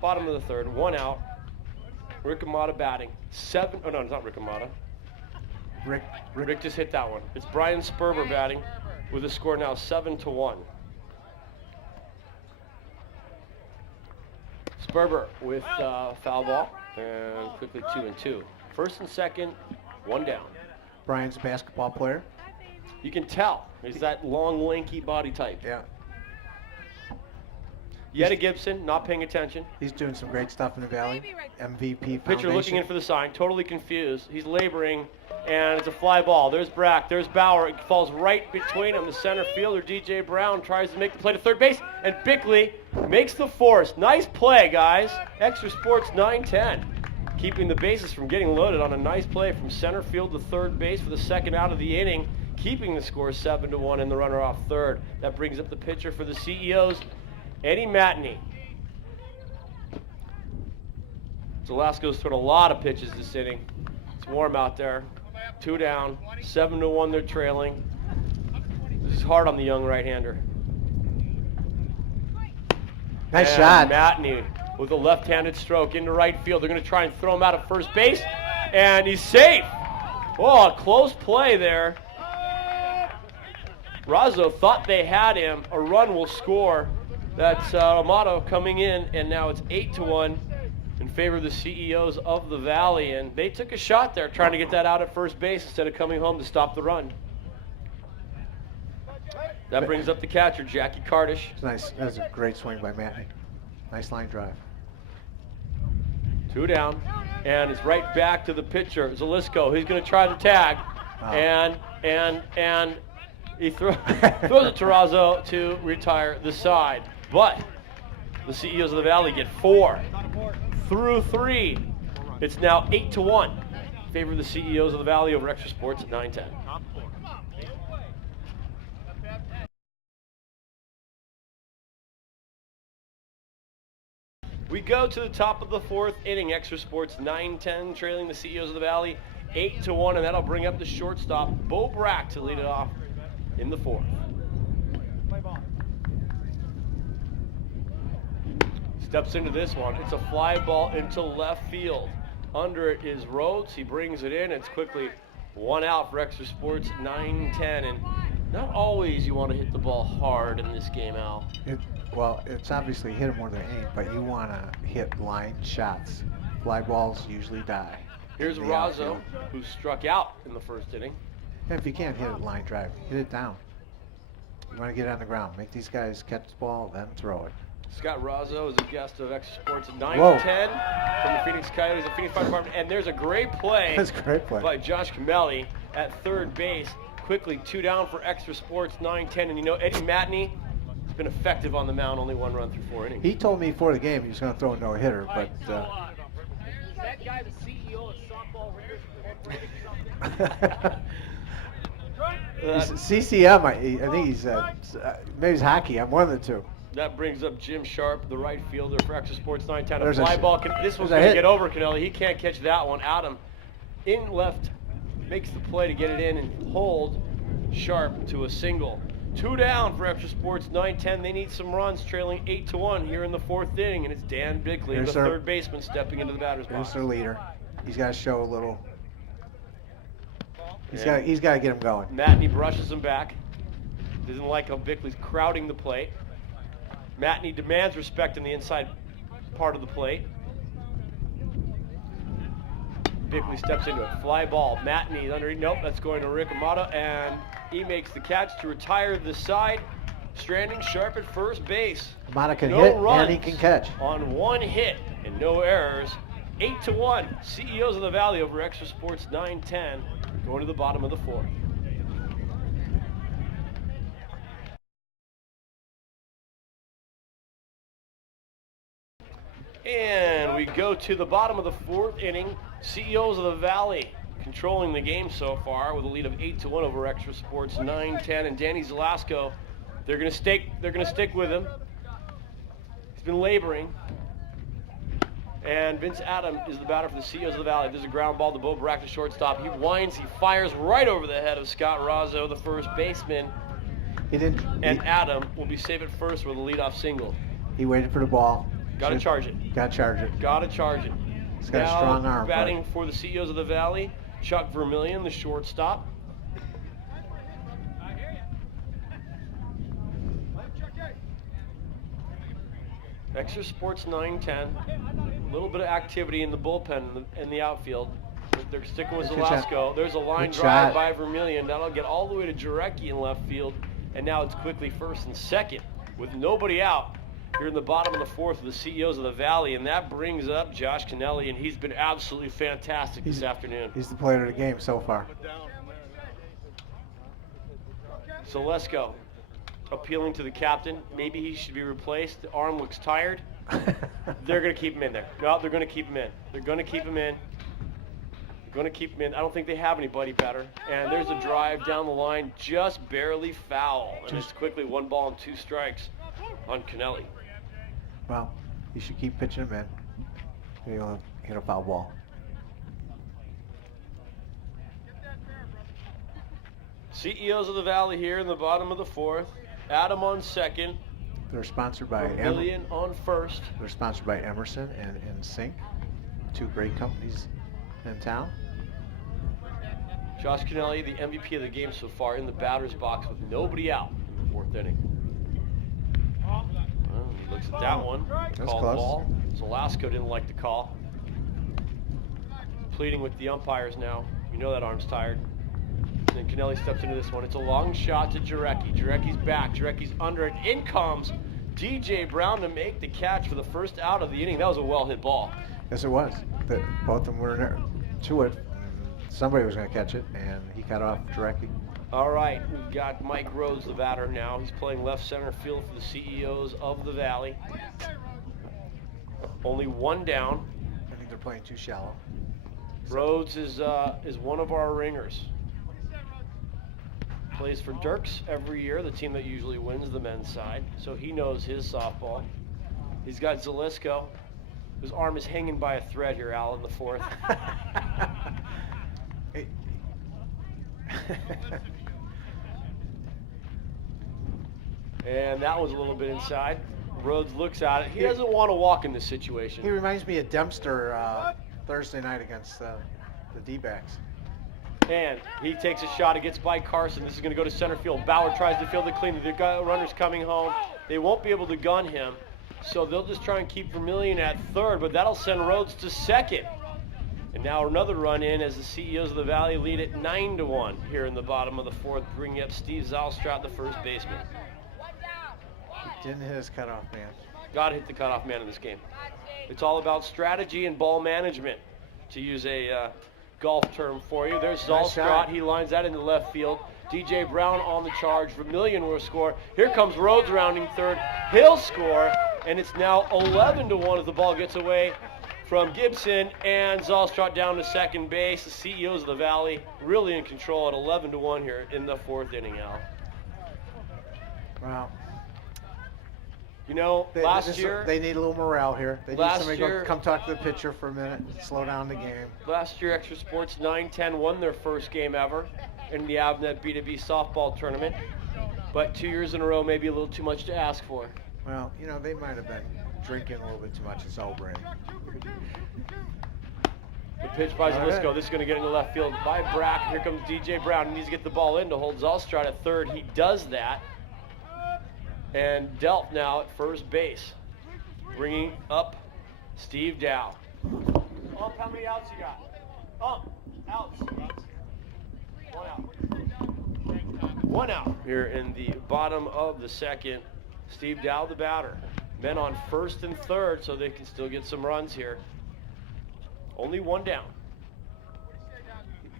bottom of the third. 1 out. Rick Amata batting. Oh no, it's not Rick Amata. Rick just hit that one. It's Brian Sperber batting with a score now 7-1. Sperber with foul ball and quickly 2-2. First and second, 1 down. Brian's a basketball player. You can tell. He's that long, lanky body type. Yeah. Yetta Gibson, not paying attention. He's doing some great stuff in the Valley. MVP Pitcher Foundation. looking in for the sign, totally confused. He's laboring, and it's a fly ball. There's Brack, there's Bauer. It falls right between them. The center fielder, DJ Brown, tries to make the play to third base, and Bickley makes the force. Nice play, guys. Extra Sports 9-10. Keeping the bases from getting loaded on a nice play from center field to third base for the second out of the inning, keeping the score 7-1 and the runner off third. That brings up the pitcher for the CEOs, Eddie Matney. Zelasco's thrown a lot of pitches this inning. It's warm out there. 2 down, 7-1 they're trailing. This is hard on the young right-hander. Nice shot. Matney with a left-handed stroke into right field. They're going to try and throw him out at first base, and he's safe. Oh, a close play there. Razzo thought they had him. A run will score. That's Amato coming in, and now it's 8-1 in favor of the CEOs of the Valley. And they took a shot there trying to get that out at first base instead of coming home to stop the run. That brings up the catcher, Jackie Kardish. It's nice. That was a great swing by Matney. Nice line drive. 2 down, and it's right back to the pitcher, Zalisco. He's going to try the tag, and he throws it to Razzo to retire the side. But the CEOs of the Valley get 4 through 3. It's now 8-1 in favor of the CEOs of the Valley over Extra Sports at 9-10. We go to the top of the 4th inning. Extra Sports 9-10, trailing the CEOs of the Valley 8-1, and that'll bring up the shortstop, Bo Brack, to lead it off in the 4th. Steps into this one. It's a fly ball into left field. Under it is Rhodes. He brings it in. It's quickly 1 out for Extra Sports 9-10, and not always you want to hit the ball hard in this game, Al. Well, it's obviously hit it more than aim, but you want to hit line shots. Fly balls usually die. Here's in the Razzo, outfield. who struck out in the 1st inning. And if you can't hit it line drive, hit it down. You want to get it on the ground. Make these guys catch the ball, then throw it. Scott Razzo is a guest of Extra Sports at Whoa. 9-10 from the Phoenix Coyotes, the Phoenix Fire Department. And there's a great play That's a great play. by Josh Camelli at third base. Quickly 2 down for Extra Sports 9-10. And you know, Eddie Matney has been effective on the mound, only 1 run through 4 innings. He told me before the game he was going to throw a no-hitter, but that guy the CEO of Softball Ringers Incorporated or something? CCM, I think he's maybe he's hockey. I'm one of the two. That brings up Jim Sharp, the right fielder for Extra Sports 910. A There's a fly sh- ball. This one's there's a going to hit. get over Kennelly. He can't catch that one. Adam in left makes the play to get it in and hold Sharp to a single. 2 down for Extra Sports 910. They need some runs, trailing 8-1 here in the 4th inning, and it's Dan Bickley, Here's the their- third baseman, stepping into the batter's Here's box. their leader. He's got to show a little. He's And got to get him going. Matney brushes him back. Doesn't like how Bickley's crowding the plate. Matney demands respect in the inside part of the plate. Bickley steps into it. Fly ball. Matney under. Nope, that's going to Rick Amata, and he makes the catch to retire the side. Stranding Sharp at first base. Amata can No hit runs and he can catch. on 1 hit and no errors. 8-1. CEOs of the Valley over Extra Sports 910. Going to the bottom of the 4th. And we go to the bottom of the 4th inning. CEOs of the Valley controlling the game so far with a lead of 8-1 over Extra Sports 910. And Danny Zelasco, they're gonna stick with him. He's been laboring. And Vince Adam is the batter for the CEOs of the Valley. There's a ground ball to Bo Brack, the shortstop. He winds, he fires right over the head of Scott Razzo, the first baseman. He didn't. And Adam will be safe at first with a leadoff single. He waited for the ball. Got to charge it. Got to charge it. Got to charge it. He's got Now, a strong arm. batting for the CEOs of the Valley, Chuck Vermillion, the shortstop. Extra Sports 910. A little bit of activity in the bullpen in the outfield. They're sticking with Good shot. Zelasco. There's a line Good drive shot. by Vermillion. That'll get all the way to Jarecki in left field. And now it's quickly first and second with nobody out. Here in the bottom of the 4th of the CEOs of the Valley, and that brings up Josh Kennelly, and he's been absolutely fantastic this afternoon. He's the player of the game so far. Zalesko appealing to the captain. Maybe he should be replaced. The arm looks tired. They're going to keep him in there. No, they're going to keep him in. They're going to keep him in. They're going to keep him in. I don't think they have anybody better. And there's a drive down the line, just barely foul. And it's quickly 1 ball and 2 strikes on Kennelly. Well, you should keep pitching him in. He'll hit a foul ball. CEOs of the Valley here in the bottom of the 4th. Adam on second. They're sponsored by Vermillion on first. They're sponsored by Emerson and Sync, 2 great companies in town. Josh Kennelly, the MVP of the game so far, in the batter's box with nobody out in the 4th inning. Well, he looks at that one. That's Called close. ball. Zelasco didn't like the call. Pleading with the umpires now. You know that arm's tired. And then Kennelly steps into this one. It's a long shot to Jarecki. Jarecki's back. Jarecki's under it. In comes DJ Brown to make the catch for the first out of the inning. That was a well-hit ball. Yes, it was. Both of them were there to it. Somebody was going to catch it, and he cut off directly. All right, we've got Mike Rhodes, the batter now. He's playing left center field for the CEOs of the Valley. Only 1 down. I think they're playing too shallow. Rhodes is one of our ringers. Plays for Dirks every year, the team that usually wins the men's side. So he knows his softball. He's got Zalesko. His arm is hanging by a thread here, Al, in the 4th. And that was a little bit inside. Rhodes looks at it. He doesn't want to walk in this situation. He reminds me of Dempster Thursday night against the D-backs. And he takes a shot. It gets by Carson. This is going to go to center field. Bauer tries to field it clean. The runner's coming home. They won't be able to gun him. So they'll just try and keep Vermillion at third, but that'll send Rhodes to second. And now another run in as the CEOs of the Valley lead at 9-1 here in the bottom of the 4th, bringing up Steve Zalstrat, the first baseman. Didn't hit his cutoff man. Got to hit the cutoff man in this game. It's all about strategy and ball management, to use a golf term for you. There's Nice Zalstrat. shot. He lines that into left field. DJ Brown on the charge. Vermillion will score. Here comes Rhodes rounding third. He'll score, and it's now 11-1 as the ball gets away from Gibson, and Zalstrot down to second base. The CEOs of the Valley really in control at 11-1 here in the 4th inning, Al. Wow. You know, last year they need a little morale here. They need last somebody year- to come talk to the pitcher for a minute, slow down the game. Last year, Extra Sports 9-10 won their first game ever in the Avnet B2B softball tournament. But 2 years in a row, maybe a little too much to ask for. Well, you know, they might have been drinking a little bit too much. It's all brain. The pitch by All right. Zalisco. This is going to get into left field by Brack. Here comes DJ Brown. He needs to get the ball in to hold Zalstrot at third. He does that. And Delp now at first base. Bringing up Steve Dow. How many outs you got? Outs. 1 out. 1 out here in the bottom of the 2nd. Steve Dow, the batter. Men on 1st and 3rd, so they can still get some runs here. Only 1 down.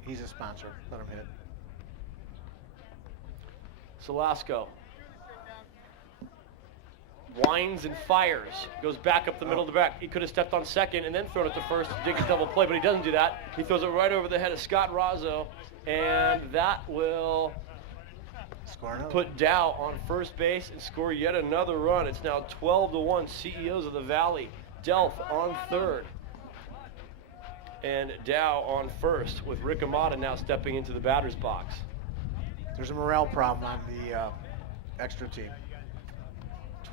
He's a sponsor. Let him hit. Salasco winds and fires. Goes back up the middle of the back. He could have stepped on second and then thrown it to first to dig a double play, but he doesn't do that. He throws it right over the head of Scott Razzo, and that will Score another. put Dow on first base and score yet another run. It's now 12-1. CEOs of the Valley. Delph on 3rd. And Dow on 1st, with Rick Amata now stepping into the batter's box. There's a morale problem on the extra team.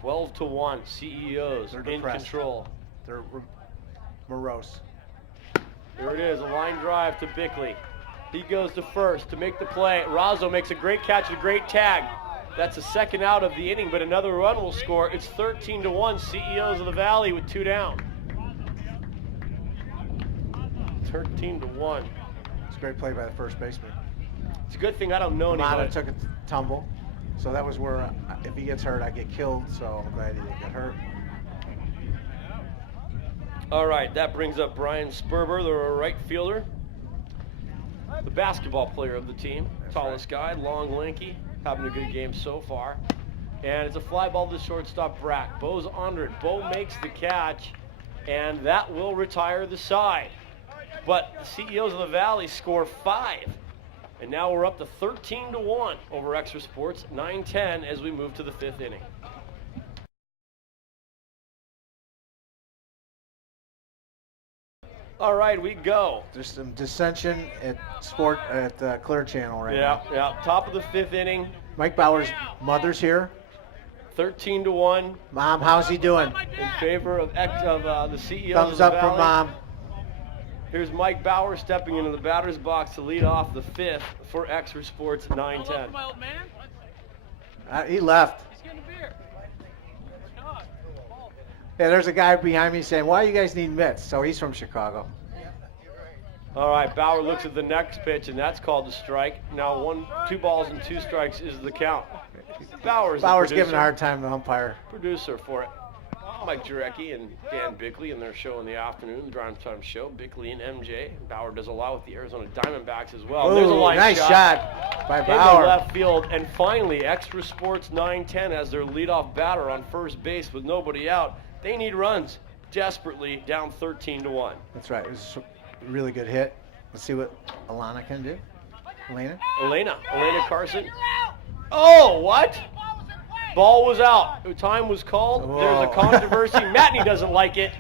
12-1. CEOs They're in depressed. control. They're morose. Here it is, a line drive to Bickley. He goes to first to make the play. Razzo makes a great catch, a great tag. That's the 2nd out of the inning, but another run will score. It's 13-1. CEOs of the Valley with 2 down. 13-1. It's a great play by the first baseman. It's a good thing I don't know Amata anybody. took a tumble, so that was where if he gets hurt, I get killed. So I'm glad he didn't get hurt. All right, that brings up Brian Sperber, the right fielder. The basketball player of the team. That's Tallest guy, long, lanky, having a good game so far. And it's a fly ball to shortstop Brack. Bo's under it. Bo makes the catch, and that will retire the side. But the CEOs of the Valley score 5. And now we're up to 13-1 over Extra Sports, 9-10 as we move to the 5th inning. All right, we go. There's some dissension at Clear Channel right Yeah, now. yeah. Top of the 5th inning, Mike Bauer's mother's here. 13-1 Mom, how's he doing? in favor of the CEOs Thumbs of the up Valley. from Mom. Here's Mike Bauer stepping into the batter's box to lead off the 5th for Extra Sports 9-10. My old man. He left. He's getting a beer. God. Yeah, there's a guy behind me saying, "Why you guys need mitts?" So he's from Chicago. All right, Bauer looks at the next pitch, and that's called a strike. Now 2 balls and 2 strikes is the count. Bauer's giving a hard time to the umpire. producer for it. Mike Jarecki and Dan Bickley in their show in the afternoon, the Drive Time Show. Bickley and MJ. Bauer does a lot with the Arizona Diamondbacks as well. There's a Ooh, line nice shot by into Bauer. left field. And finally, Extra Sports 9-10 as their leadoff batter on first base with nobody out. They need runs desperately, down 13-1. That's right. It was a really good hit. Let's see what Alana can do. Elena? Elena Carson. Oh, what? Ball was out. Time was called. Whoa. There's a controversy. Matney doesn't like it.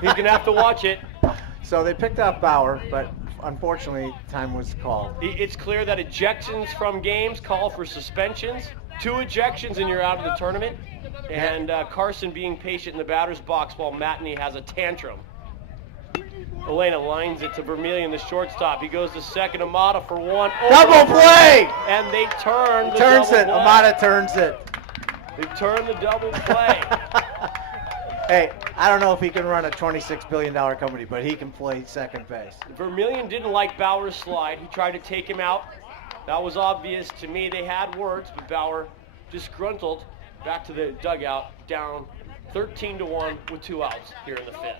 He's going to have to watch it. So they picked up Bauer, but unfortunately, time was called. It's clear that ejections from games call for suspensions. 2 ejections and you're out of the tournament. And Carson being patient in the batter's box while Matney has a tantrum. Elena lines it to Vermillion, the shortstop. He goes to second. Amata for 1. Double play! And they turn the Turns double it. play. Amata turns it. They turn the double play. Hey, I don't know if he can run a $26 billion company, but he can play second base. Vermillion didn't like Bauer's slide. He tried to take him out. That was obvious to me. They had words, but Bauer, disgruntled, back to the dugout, down 13-1 with 2 outs here in the 5th.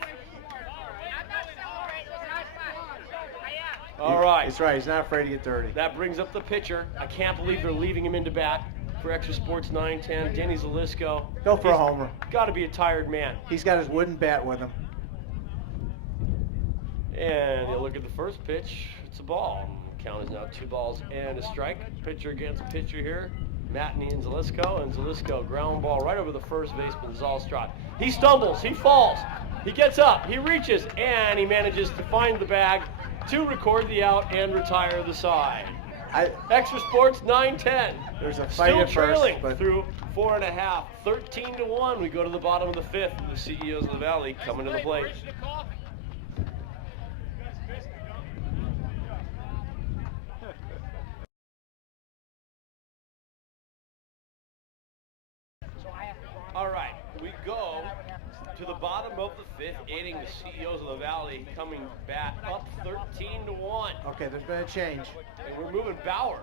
All right. That's right. He's not afraid to get dirty. That brings up the pitcher. I can't believe they're leaving him into bat for Extra Sports 9-10. Denny Zalisco. Go for a homer. Got to be a tired man. He's got his wooden bat with him. And you look at the first pitch, it's a ball. Count is now 2 balls and a strike. Pitcher against pitcher here. Matney and Zalisco, ground ball right over the first baseman, Zalstrad. He stumbles, he falls, he gets up, he reaches, and he manages to find the bag to record the out and retire the side. Extra Sports 9-10. There's a fight Still at trailing first, but through 4.5, 13-1. We go to the bottom of the 5th. The CEOs of the Valley coming to the plate. All right, we go to the bottom of the 5th, aiding the CEOs of the Valley coming back up 13-1. okay, there's been a change. And we're moving Bauer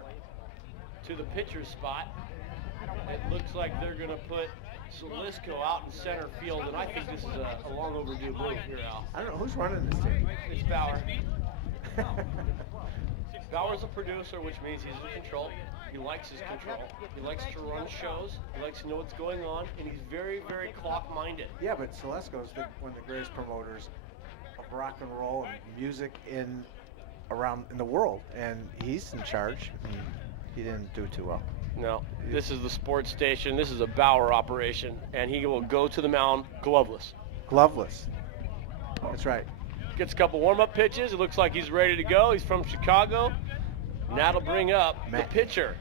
to the pitcher's spot. It looks like they're going to put Zalisco out in center field, and I think this is a long overdue move here, Al. I don't know who's running this team. It's Bauer. Bauer's a producer, which means he's in control. He likes his control. He likes to run shows. He likes to know what's going on, and he's very, very clock-minded. Yeah, but Zalesko's one of the greatest promoters of rock and roll and music in the world, and he's in charge. And he didn't do too well. No, this is the sports station. This is a Bauer operation, and he will go to the mound gloveless. Gloveless. That's right. Gets a couple warm-up pitches. It looks like he's ready to go. He's from Chicago. And that'll bring up the pitcher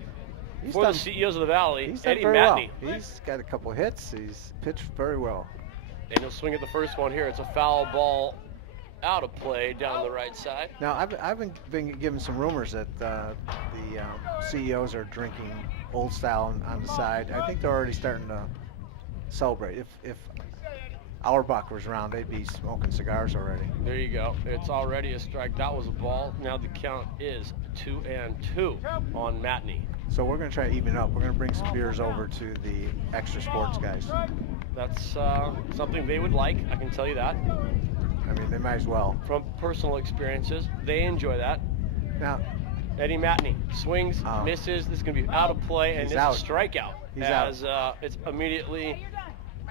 for the CEOs of the Valley, He's done Eddie very Matney. well. He's got a couple hits. He's pitched very well. And he'll swing at the first one here. It's a foul ball out of play down the right side. Now, I've been given some rumors that the CEOs are drinking old style on the side. I think they're already starting to celebrate. If Auerbach was around, they'd be smoking cigars already. There you go. It's already a strike. That was a ball. Now the count is 2-2 on Matney. So we're going to try to even it up. We're going to bring some beers over to the Extra Sports guys. That's something they would like, I can tell you that. I mean, they might as well. From personal experiences, they enjoy that. Now, Eddie Matney swings, misses. This is going to be out of play, and He's it's out. a strikeout. He's out. It's immediately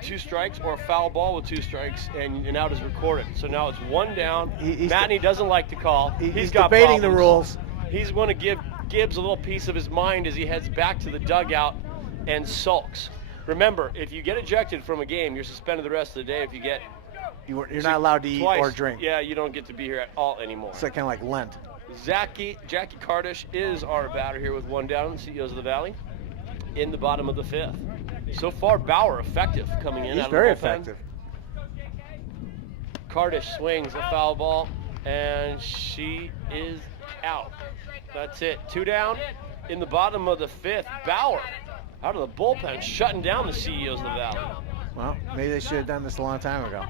2 strikes or a foul ball with 2 strikes, and an out is recorded. So now it's 1 down. Matney doesn't like to call. He's got debating problems. the rules. He's going to give Gibbs a little piece of his mind as he heads back to the dugout and sulks. Remember, if you get ejected from a game, you're suspended the rest of the day. If you get You're not allowed to eat twice, or drink. yeah, you don't get to be here at all anymore. It's kind of like Lent. Jackie Kardish is our batter here with 1 down, the CEOs of the Valley, in the bottom of the 5th. So far, Bauer effective coming in. He's out of very the bullpen. effective. Kardish swings a foul ball, and she is out. That's it. 2 down in the bottom of the 5th. Bauer out of the bullpen, shutting down the CEOs of the Valley. Well, maybe they should have done this a long time ago.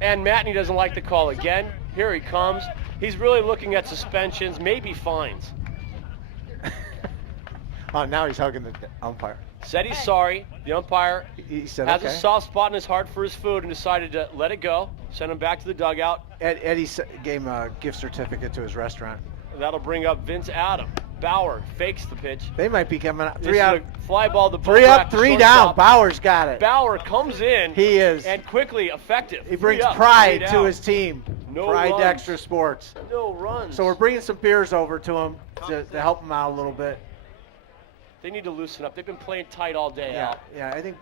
And Matney doesn't like the call again. Here he comes. He's really looking at suspensions, maybe fines. Oh, now he's hugging the umpire. Said he's sorry. The umpire He said, has okay. a soft spot in his heart for his food and decided to let it go, send him back to the dugout. Eddie gave him a gift certificate to his restaurant. That'll bring up Vince Adam. Bauer fakes the pitch. They might be coming out. This 3 is out. a fly ball. The 3 up, 3 down. Bauer's got it. Bauer comes in. He is. And quickly effective. He brings 3 up, pride 3 to down. his team. No Pride runs. to Extra Sports. No runs. So we're bringing some beers over to him to help him out a little bit. They need to loosen up. They've been playing tight all day. Yeah, Al. yeah. I think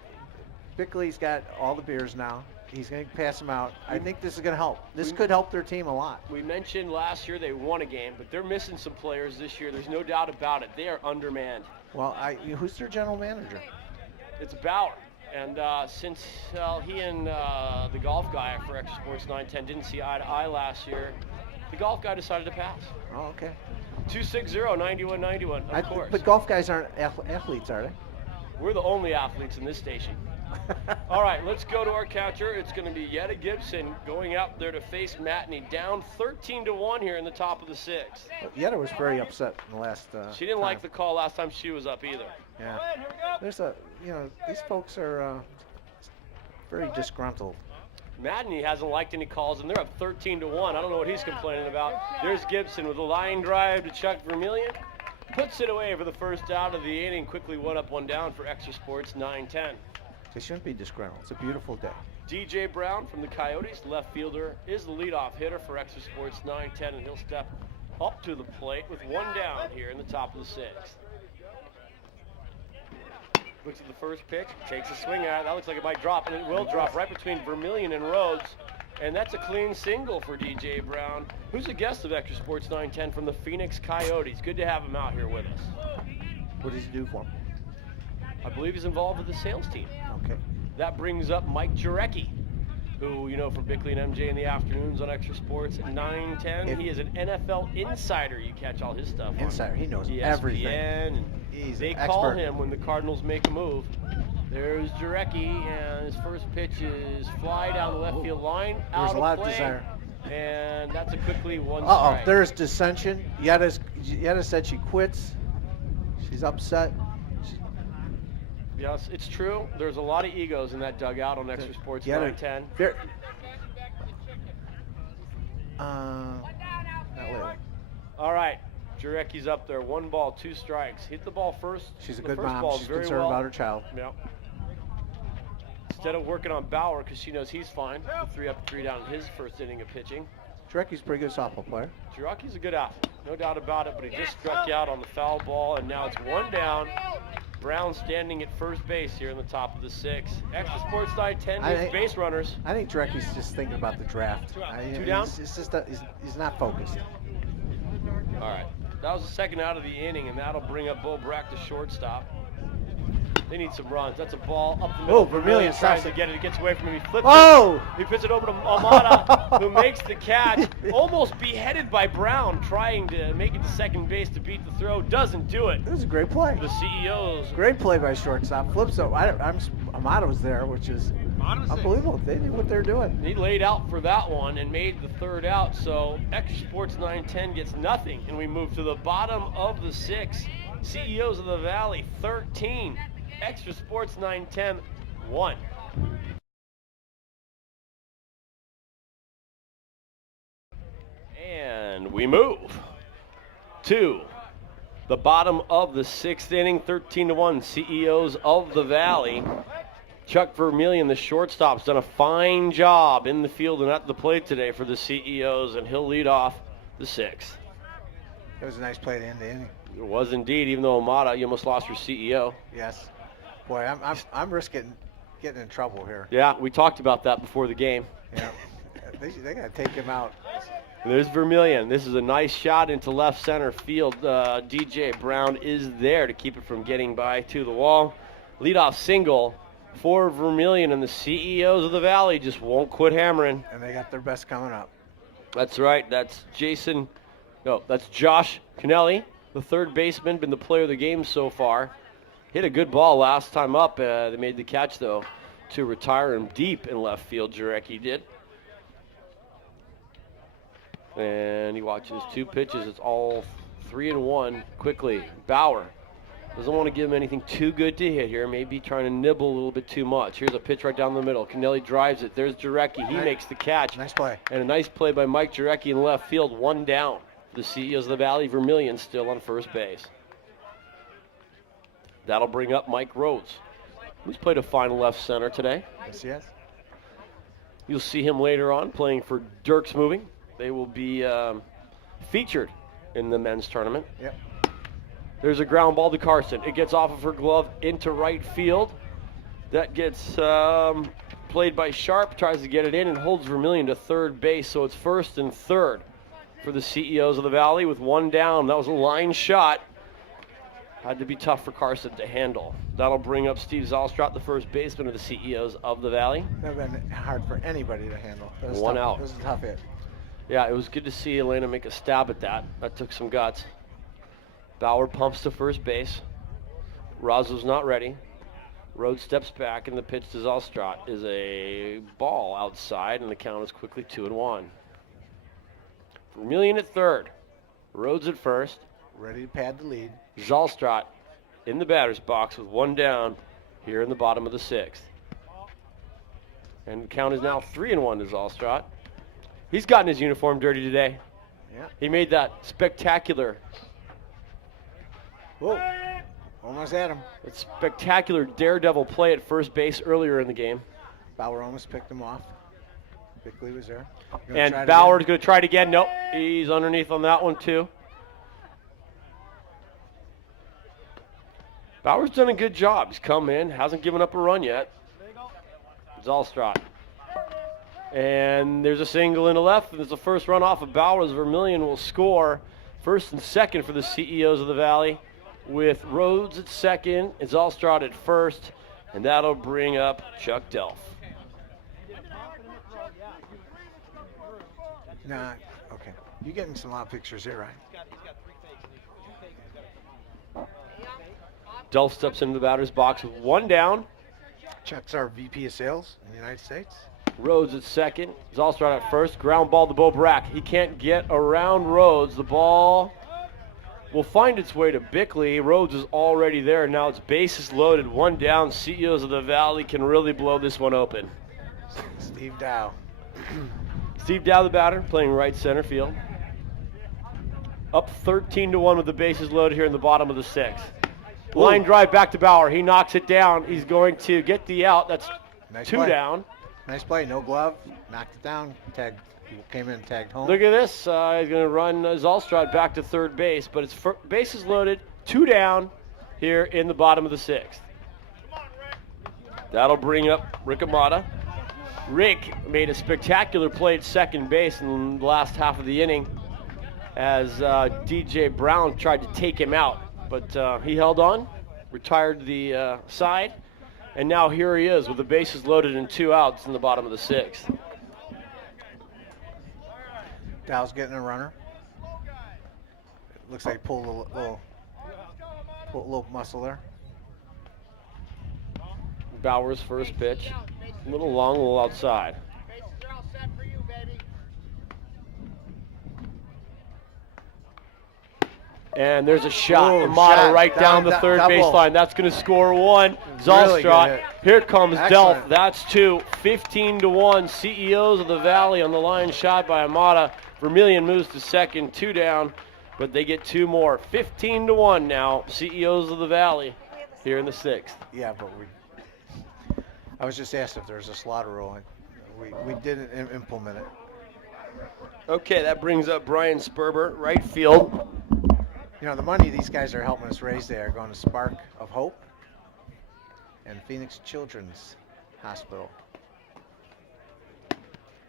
Bickley's got all the beers now. He's going to pass them out. I think this is going to help. This could help their team a lot. We mentioned last year they won a game, but they're missing some players this year. There's no doubt about it. They are undermanned. Well, who's their general manager? It's Bauer. And since he and the golf guy for Extra Sports 910 didn't see eye to eye last year, the golf guy decided to pass. Oh, okay. 260-9191, of course. But golf guys aren't athletes, are they? We're the only athletes in this station. All right, let's go to our catcher. It's going to be Yetta Gibson going out there to face Matney, down 13-1 here in the top of the 6th. Yetta was very upset in the last She didn't time. like the call last time she was up either. Yeah. There's these folks are very disgruntled. Matney hasn't liked any calls, and they're up 13-1. I don't know what he's complaining about. There's Gibson with a line drive to Chuck Vermillion. Puts it away for the first out of the inning. Quickly 1 up, 1 down for Extra Sports 9-10. They shouldn't be disgruntled. It's a beautiful day. DJ Brown from the Coyotes, left fielder, is the leadoff hitter for Extra Sports 910, and he'll step up to the plate with one down here in the top of the sixth. Looks at the first pitch, takes a swing at it. That looks like it might drop, and it will drop right between Vermillion and Rhodes. And that's a clean single for DJ Brown, who's a guest of Extra Sports 910 from the Phoenix Coyotes. Good to have him out here with us. What does he do for him? I believe he's involved with the sales team. Okay. That brings up Mike Jarecki, who you know from Bickley and MJ in the afternoons on Extra Sports at 9:10. He is an NFL insider. You catch all his stuff. Insider. He knows ESPN, everything. And He's they an call expert. him when the Cardinals make a move. There's Jarecki, and his first pitch is fly down the left field line. There's Out a lot of of play, desire. and that's a quickly one Uh-oh, strike. there's dissension. Yetta said she quits. She's upset. Yes, it's true. There's a lot of egos in that dugout on Extra Sports Yetta- 910. Ver- not lately. All right, Jarecki's up there. 1 ball, 2 strikes. Hit the ball first. She's a the good first mom. ball She's very concerned well. about her child. Yep. Instead of working on Bauer, because she knows he's fine. 3 up, 3 down in his first inning of pitching. Jarecki's a pretty good softball player. Jarecki's a good athlete, no doubt about it, but he just struck you out on the foul ball, and now it's 1 down. Brown standing at first base here in the top of the 6th. Extra Sports 910 needs base runners. I think Jarecki's just thinking about the draft. Two down? It's just he's not focused. All right, that was the second out of the inning, and that'll bring up Bo Brack to shortstop. They need some runs. That's a ball up the middle. Oh, Vermillion tries stops to it. get it. It gets away from him. He flips Oh! it. He puts it over to Amata, who makes the catch. Almost beheaded by Brown, trying to make it to second base to beat the throw. Doesn't do it. It was a great play. The CEOs. Great play by shortstop. Flips up. Amata was there, which is unbelievable. They knew what they're doing. He laid out for that one and made the third out. So Extra Sports 910 gets nothing, and we move to the bottom of the 6th. CEOs of the Valley 13. Extra Sports 910 1. And we move to the bottom of the 6th inning, 13-1. CEOs of the Valley. Chuck Vermillion, the shortstop, has done a fine job in the field and at the plate today for the CEOs, and he'll lead off the 6th. It was a nice play to end the inning. It was indeed, even though Amata, you almost lost your CEO. Yes. Boy, I'm risking getting in trouble here. Yeah, we talked about that before the game. Yeah. They got to take him out. There's Vermillion. This is a nice shot into left center field. DJ Brown is there to keep it from getting by to the wall. Leadoff single for Vermillion, and the CEOs of the Valley just won't quit hammering. And they got their best coming up. That's right. That's Josh Kennelly, the third baseman, been the player of the game so far. Hit a good ball last time up. They made the catch, though, to retire him deep in left field. Jarecki did. And he watches 2 pitches. It's all 3-1 quickly. Bauer doesn't want to give him anything too good to hit here. Maybe trying to nibble a little bit too much. Here's a pitch right down the middle. Kennelly drives it. There's Jarecki. He makes the catch. Nice play. And a nice play by Mike Jarecki in left field. 1 down. The CEOs of the Valley. Vermillion still on first base. That'll bring up Mike Rhodes, who's played a fine left center today. Yes, yes. You'll see him later on playing for Dirks Moving. They will be featured in the men's tournament. Yep. There's a ground ball to Carson. It gets off of her glove into right field. That gets played by Sharp, tries to get it in and holds Vermillion to third base. So it's first and third for the CEOs of the Valley with 1 down. That was a line shot. Had to be tough for Carson to handle. That'll bring up Steve Zalstrat, the first baseman of the CEOs of the Valley. That would have been hard for anybody to handle. That was 1 tough. out. It was a tough hit. Yeah, it was good to see Elena make a stab at that. That took some guts. Bauer pumps to first base. Razzo's not ready. Rhodes steps back, and the pitch to Zalstrat is a ball outside, and the count is quickly 2-1. Vermillion at third. Rhodes at first. Ready to pad the lead. Zalstrat in the batter's box with 1 down here in the bottom of the 6th. And the count is now 3-1 to Zalstrat. He's gotten his uniform dirty today. Yeah. He made that spectacular. Whoa. Almost had him. A spectacular daredevil play at first base earlier in the game. Bauer almost picked him off. Bickley was there. And Bauer's going to try it again. Nope, he's underneath on that one too. Bauer's done a good job. He's come in, hasn't given up a run yet. Zalstrad. And there's a single in the left, and there's the first run off of Bauer's. Vermillion will score first and second for the CEOs of the Valley, with Rhodes at second, and Zalstrad at first, and that'll bring up Chuck Delph. Nah, okay. You're getting some lot of pictures here, right? Delph steps into the batter's box with one down. Chuck's our VP of sales in the United States. Rhodes at second. Zalstrad at first. Ground ball to Bo Brack. He can't get around Rhodes. The ball will find its way to Bickley. Rhodes is already there. Now it's bases loaded. One down. CEOs of the Valley can really blow this one open. Steve Dow. Steve Dow, the batter, playing right center field. Up 13-1 with the bases loaded here in the bottom of the sixth. Line drive back to Bauer. He knocks it down. He's going to get the out. That's Nice two play. down. Nice play. No glove. Knocked it down. Tagged. He came in and tagged home. Look at this. He's going to run Zalstrad back to third base, but it's bases loaded, two down here in the bottom of the sixth. That'll bring up Rick Amata. Rick made a spectacular play at second base in the last half of the inning as DJ Brown tried to take him out, but he held on, retired the side, and now here he is with the bases loaded and two outs in the bottom of the sixth. Dow's getting a runner. Looks like he pulled a little muscle there. Bauer's first pitch. A little long, a little outside. And there's a shot. Ooh, Amata shot. right down the third Double. baseline. That's going to score one. Really good Zalstrad. hit. Here comes Excellent. Delph. That's two. 15-1. CEOs of the Valley on the line, shot by Amata. Vermillion moves to second, two down, but they get two more. 15-1 now. CEOs of the Valley here in the sixth. Yeah, but I was just asked if there's a slaughter rule. We didn't implement it. Okay, that brings up Brian Sperber, right field. You know, the money these guys are helping us raise there are going to Spark of Hope and Phoenix Children's Hospital.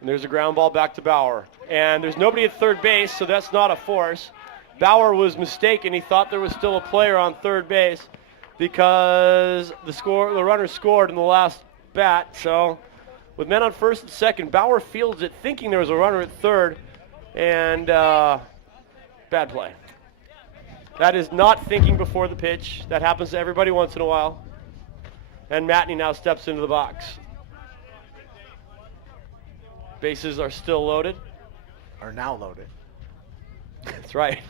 And there's a ground ball back to Bauer. And there's nobody at third base, so that's not a force. Bauer was mistaken. He thought there was still a player on third base because the runner scored in the last bat. So with men on first and second, Bauer fields it thinking there was a runner at third, and bad play. That is not thinking before the pitch. That happens to everybody once in a while. And Matney now steps into the box. Bases are still loaded. Are now loaded. That's right.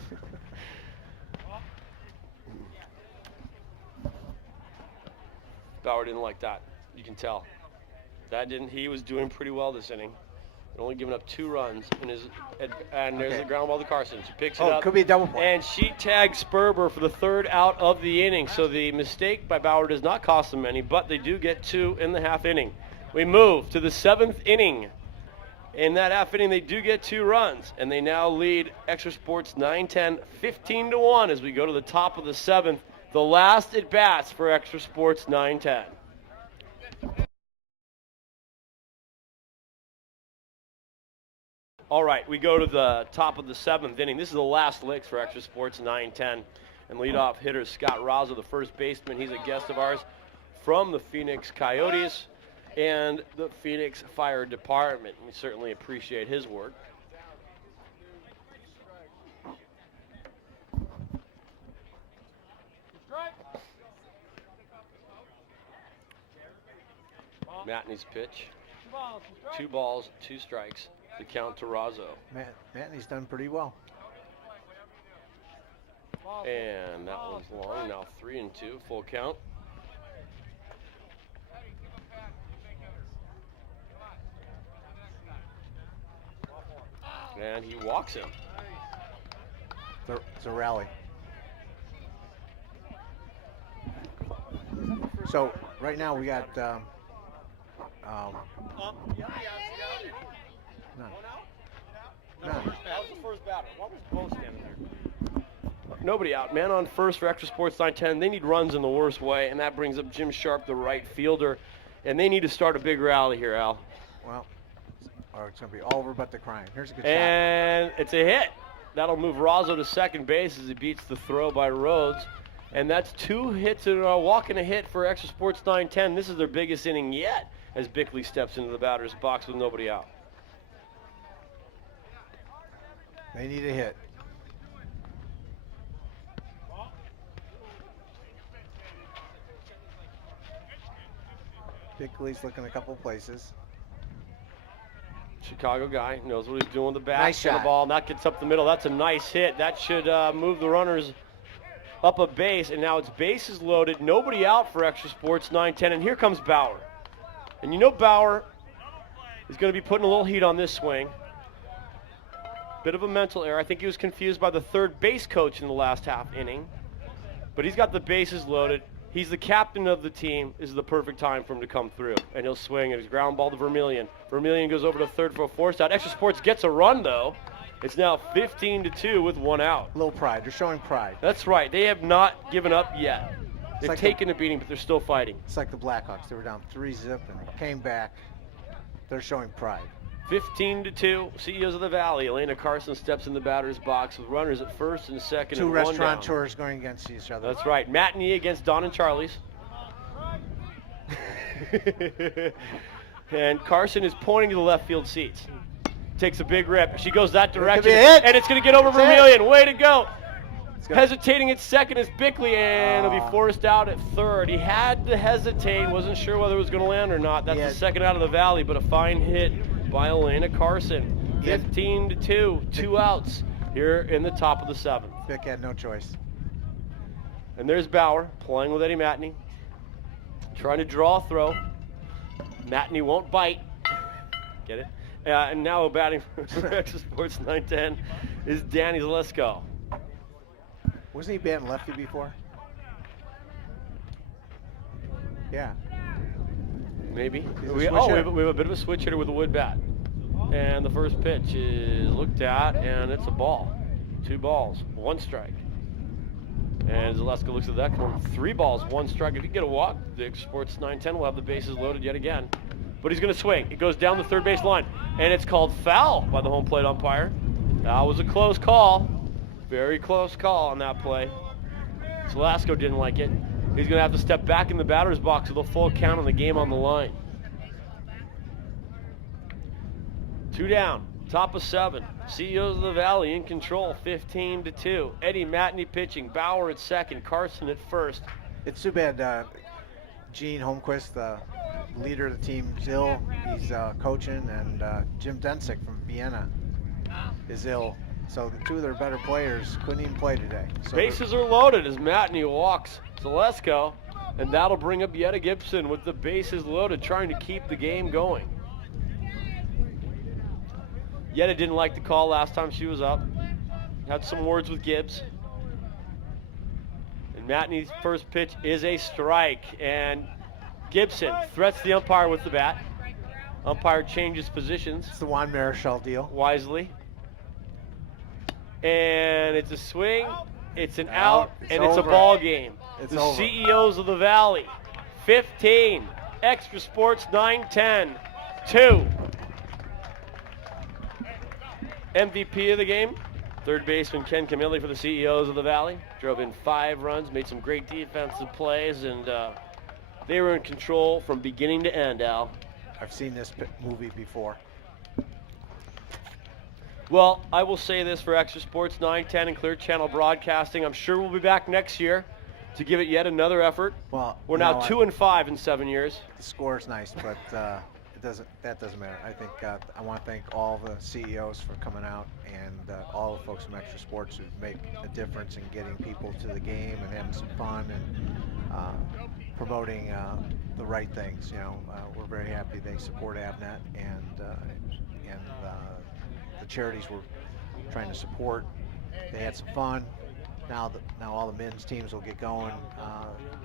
Bauer didn't like that. You can tell. He was doing pretty well this inning. Only giving up 2 runs and there's Okay. a ground ball to Carson. She picks it up. Could be a double play. And she tags Sperber for the third out of the inning. So the mistake by Bauer does not cost them any, but they do get 2 in the half inning. We move to the 7th inning. In that half inning, they do get 2 runs, and they now lead Extra Sports 9-10, 15-1 as we go to the top of the 7th. The last at bats for Extra Sports 9-10. All right, we go to the top of the 7th inning. This is the last licks for Extra Sports 9-10. And leadoff hitter Scott Razzo, the first baseman. He's a guest of ours from the Phoenix Coyotes and the Phoenix Fire Department. We certainly appreciate his work. Matney's pitch. 2 balls, 2 strikes. The count to Razzo. Matney's done pretty well. And that one's long. Now 3-2, full count. And he walks him. It's a rally. So right now we got none. That was the first batter. Why was Bo standing there? Nobody out. Man on first for Extra Sports 910. They need runs in the worst way, and that brings up Jim Sharp, the right fielder. And they need to start a big rally here, Al. Well, it's going to be all over but the crying. Here's a good And it's a hit. That'll move Razzo to second base as he beats the throw by Rhodes. And that's 2 hits and a walk and a hit for Extra Sports 910. This is their biggest inning yet as Bickley steps into the batter's box with nobody out. shot. They need a hit. Bickley's looking a couple places. Chicago guy knows what he's doing with the bat. Nice And shot. the ball, and that gets up the middle. That's a nice hit. That should move the runners up a base, and now it's bases loaded. Nobody out for Extra Sports 910, and here comes Bauer. And you know Bauer is going to be putting a little heat on this swing. Bit of a mental error. I think he was confused by the third base coach in the last half inning. But he's got the bases loaded. He's the captain of the team. This is the perfect time for him to come through. And he'll swing at his ground ball to Vermillion. Vermillion goes over to third for a force out. Extra Sports gets a run, though. It's now 15-2 with 1 out. A little pride. They're showing pride. That's right. They have not given up yet. They've like taken a beating, but they're still fighting. It's like the Blackhawks. They were down 3-0 and came back. They're showing pride. 15-2, CEOs of the Valley. Elena Carson steps in the batter's box with runners at first and second. 2 and 1 down. restaurateurs going against each other. That's right. Matinee against Don and Charlie's. And Carson is pointing to the left field seats. Takes a big rip. She goes that direction. be a hit. And it's going to get over It's a hit. Vermillion. Way to go. gonna- Hesitating at second is Bickley, and it'll be forced out at third. He had to hesitate. Wasn't sure whether it was going to land or not. That's the second out of the Valley, but a fine hit by Elena Carson. 15-2, 2 outs here in the top of the 7th. Vic had no choice. And there's Bauer playing with Eddie Matinee. Trying to draw a throw. Matinee won't bite. Get it? And now batting for Extra Sports 910 is Danny Zalesko. Wasn't he batting lefty before? Yeah. Maybe. He's a We switch have hitter. a bit of a switch hitter with a wood bat. And the first pitch is looked at, and it's a ball. 2 balls, 1 strike. And Zaleska looks at that, come on, 3 balls, 1 strike. If he can get a walk, the Extra Sports 910 will have the bases loaded yet again. But he's going to swing. It goes down the third base line, and it's called foul by the home plate umpire. That was a close call. Very close call on that play. Zalesko didn't like it. He's going to have to step back in the batter's box with a full count on the game on the line. 2 down, top of 7. CEOs of the Valley in control, 15-2. Eddie Matinee pitching, Bauer at second, Carson at first. It's too bad Gene Holmquist, the leader of the team, is ill. He's coaching, and Jim Densick from Vienna is ill. So the 2 of their better players couldn't even play today. So Bases are loaded as Matinee walks Zalesko, and that'll bring up Yetta Gibson with the bases loaded, trying to keep the game going. Yetta didn't like the call last time she was up. Had some words with Gibbs. And Matinee's first pitch is a strike, and Gibson threats the umpire with the bat. Umpire changes positions it's the Juan Marichal deal. wisely. And it's a swing, it's an out, It's and it's a over. ball game. It's The over. CEOs of the Valley, 15, Extra Sports 910, 2. MVP of the game, third baseman Ken Camilli for the CEOs of the Valley. Drove in 5 runs, made some great defensive plays, and they were in control from beginning to end, Al. I've seen this movie before. Well, I will say this for Extra Sports 910 and Clear Channel Broadcasting. I'm sure we'll be back next year to give it yet another effort. Well, We're you now know, 2-5 in 7 years. The score is nice, but that doesn't matter. I think I want to thank all the CEOs for coming out and all the folks from Extra Sports who make a difference in getting people to the game and having some fun and promoting the right things. You know, we're very happy they support Avnet and the charities we're trying to support. They had some fun. now all the men's teams will get going.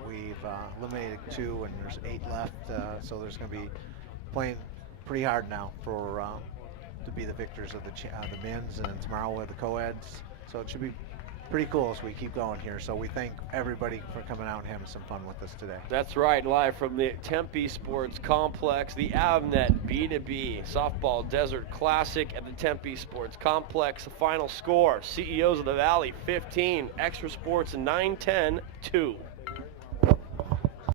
We've eliminated 2, and there's 8 left, so there's going to be playing pretty hard now for to be the victors of the men's, and then tomorrow we'll have the co-eds. So it should be pretty cool as we keep going here. So we thank everybody for coming out and having some fun with us today. That's right, live from the Tempe Sports Complex, the Avnet B2B Softball Desert Classic at the Tempe Sports Complex. The final score, CEOs of the Valley 15, Extra Sports 9-10-2.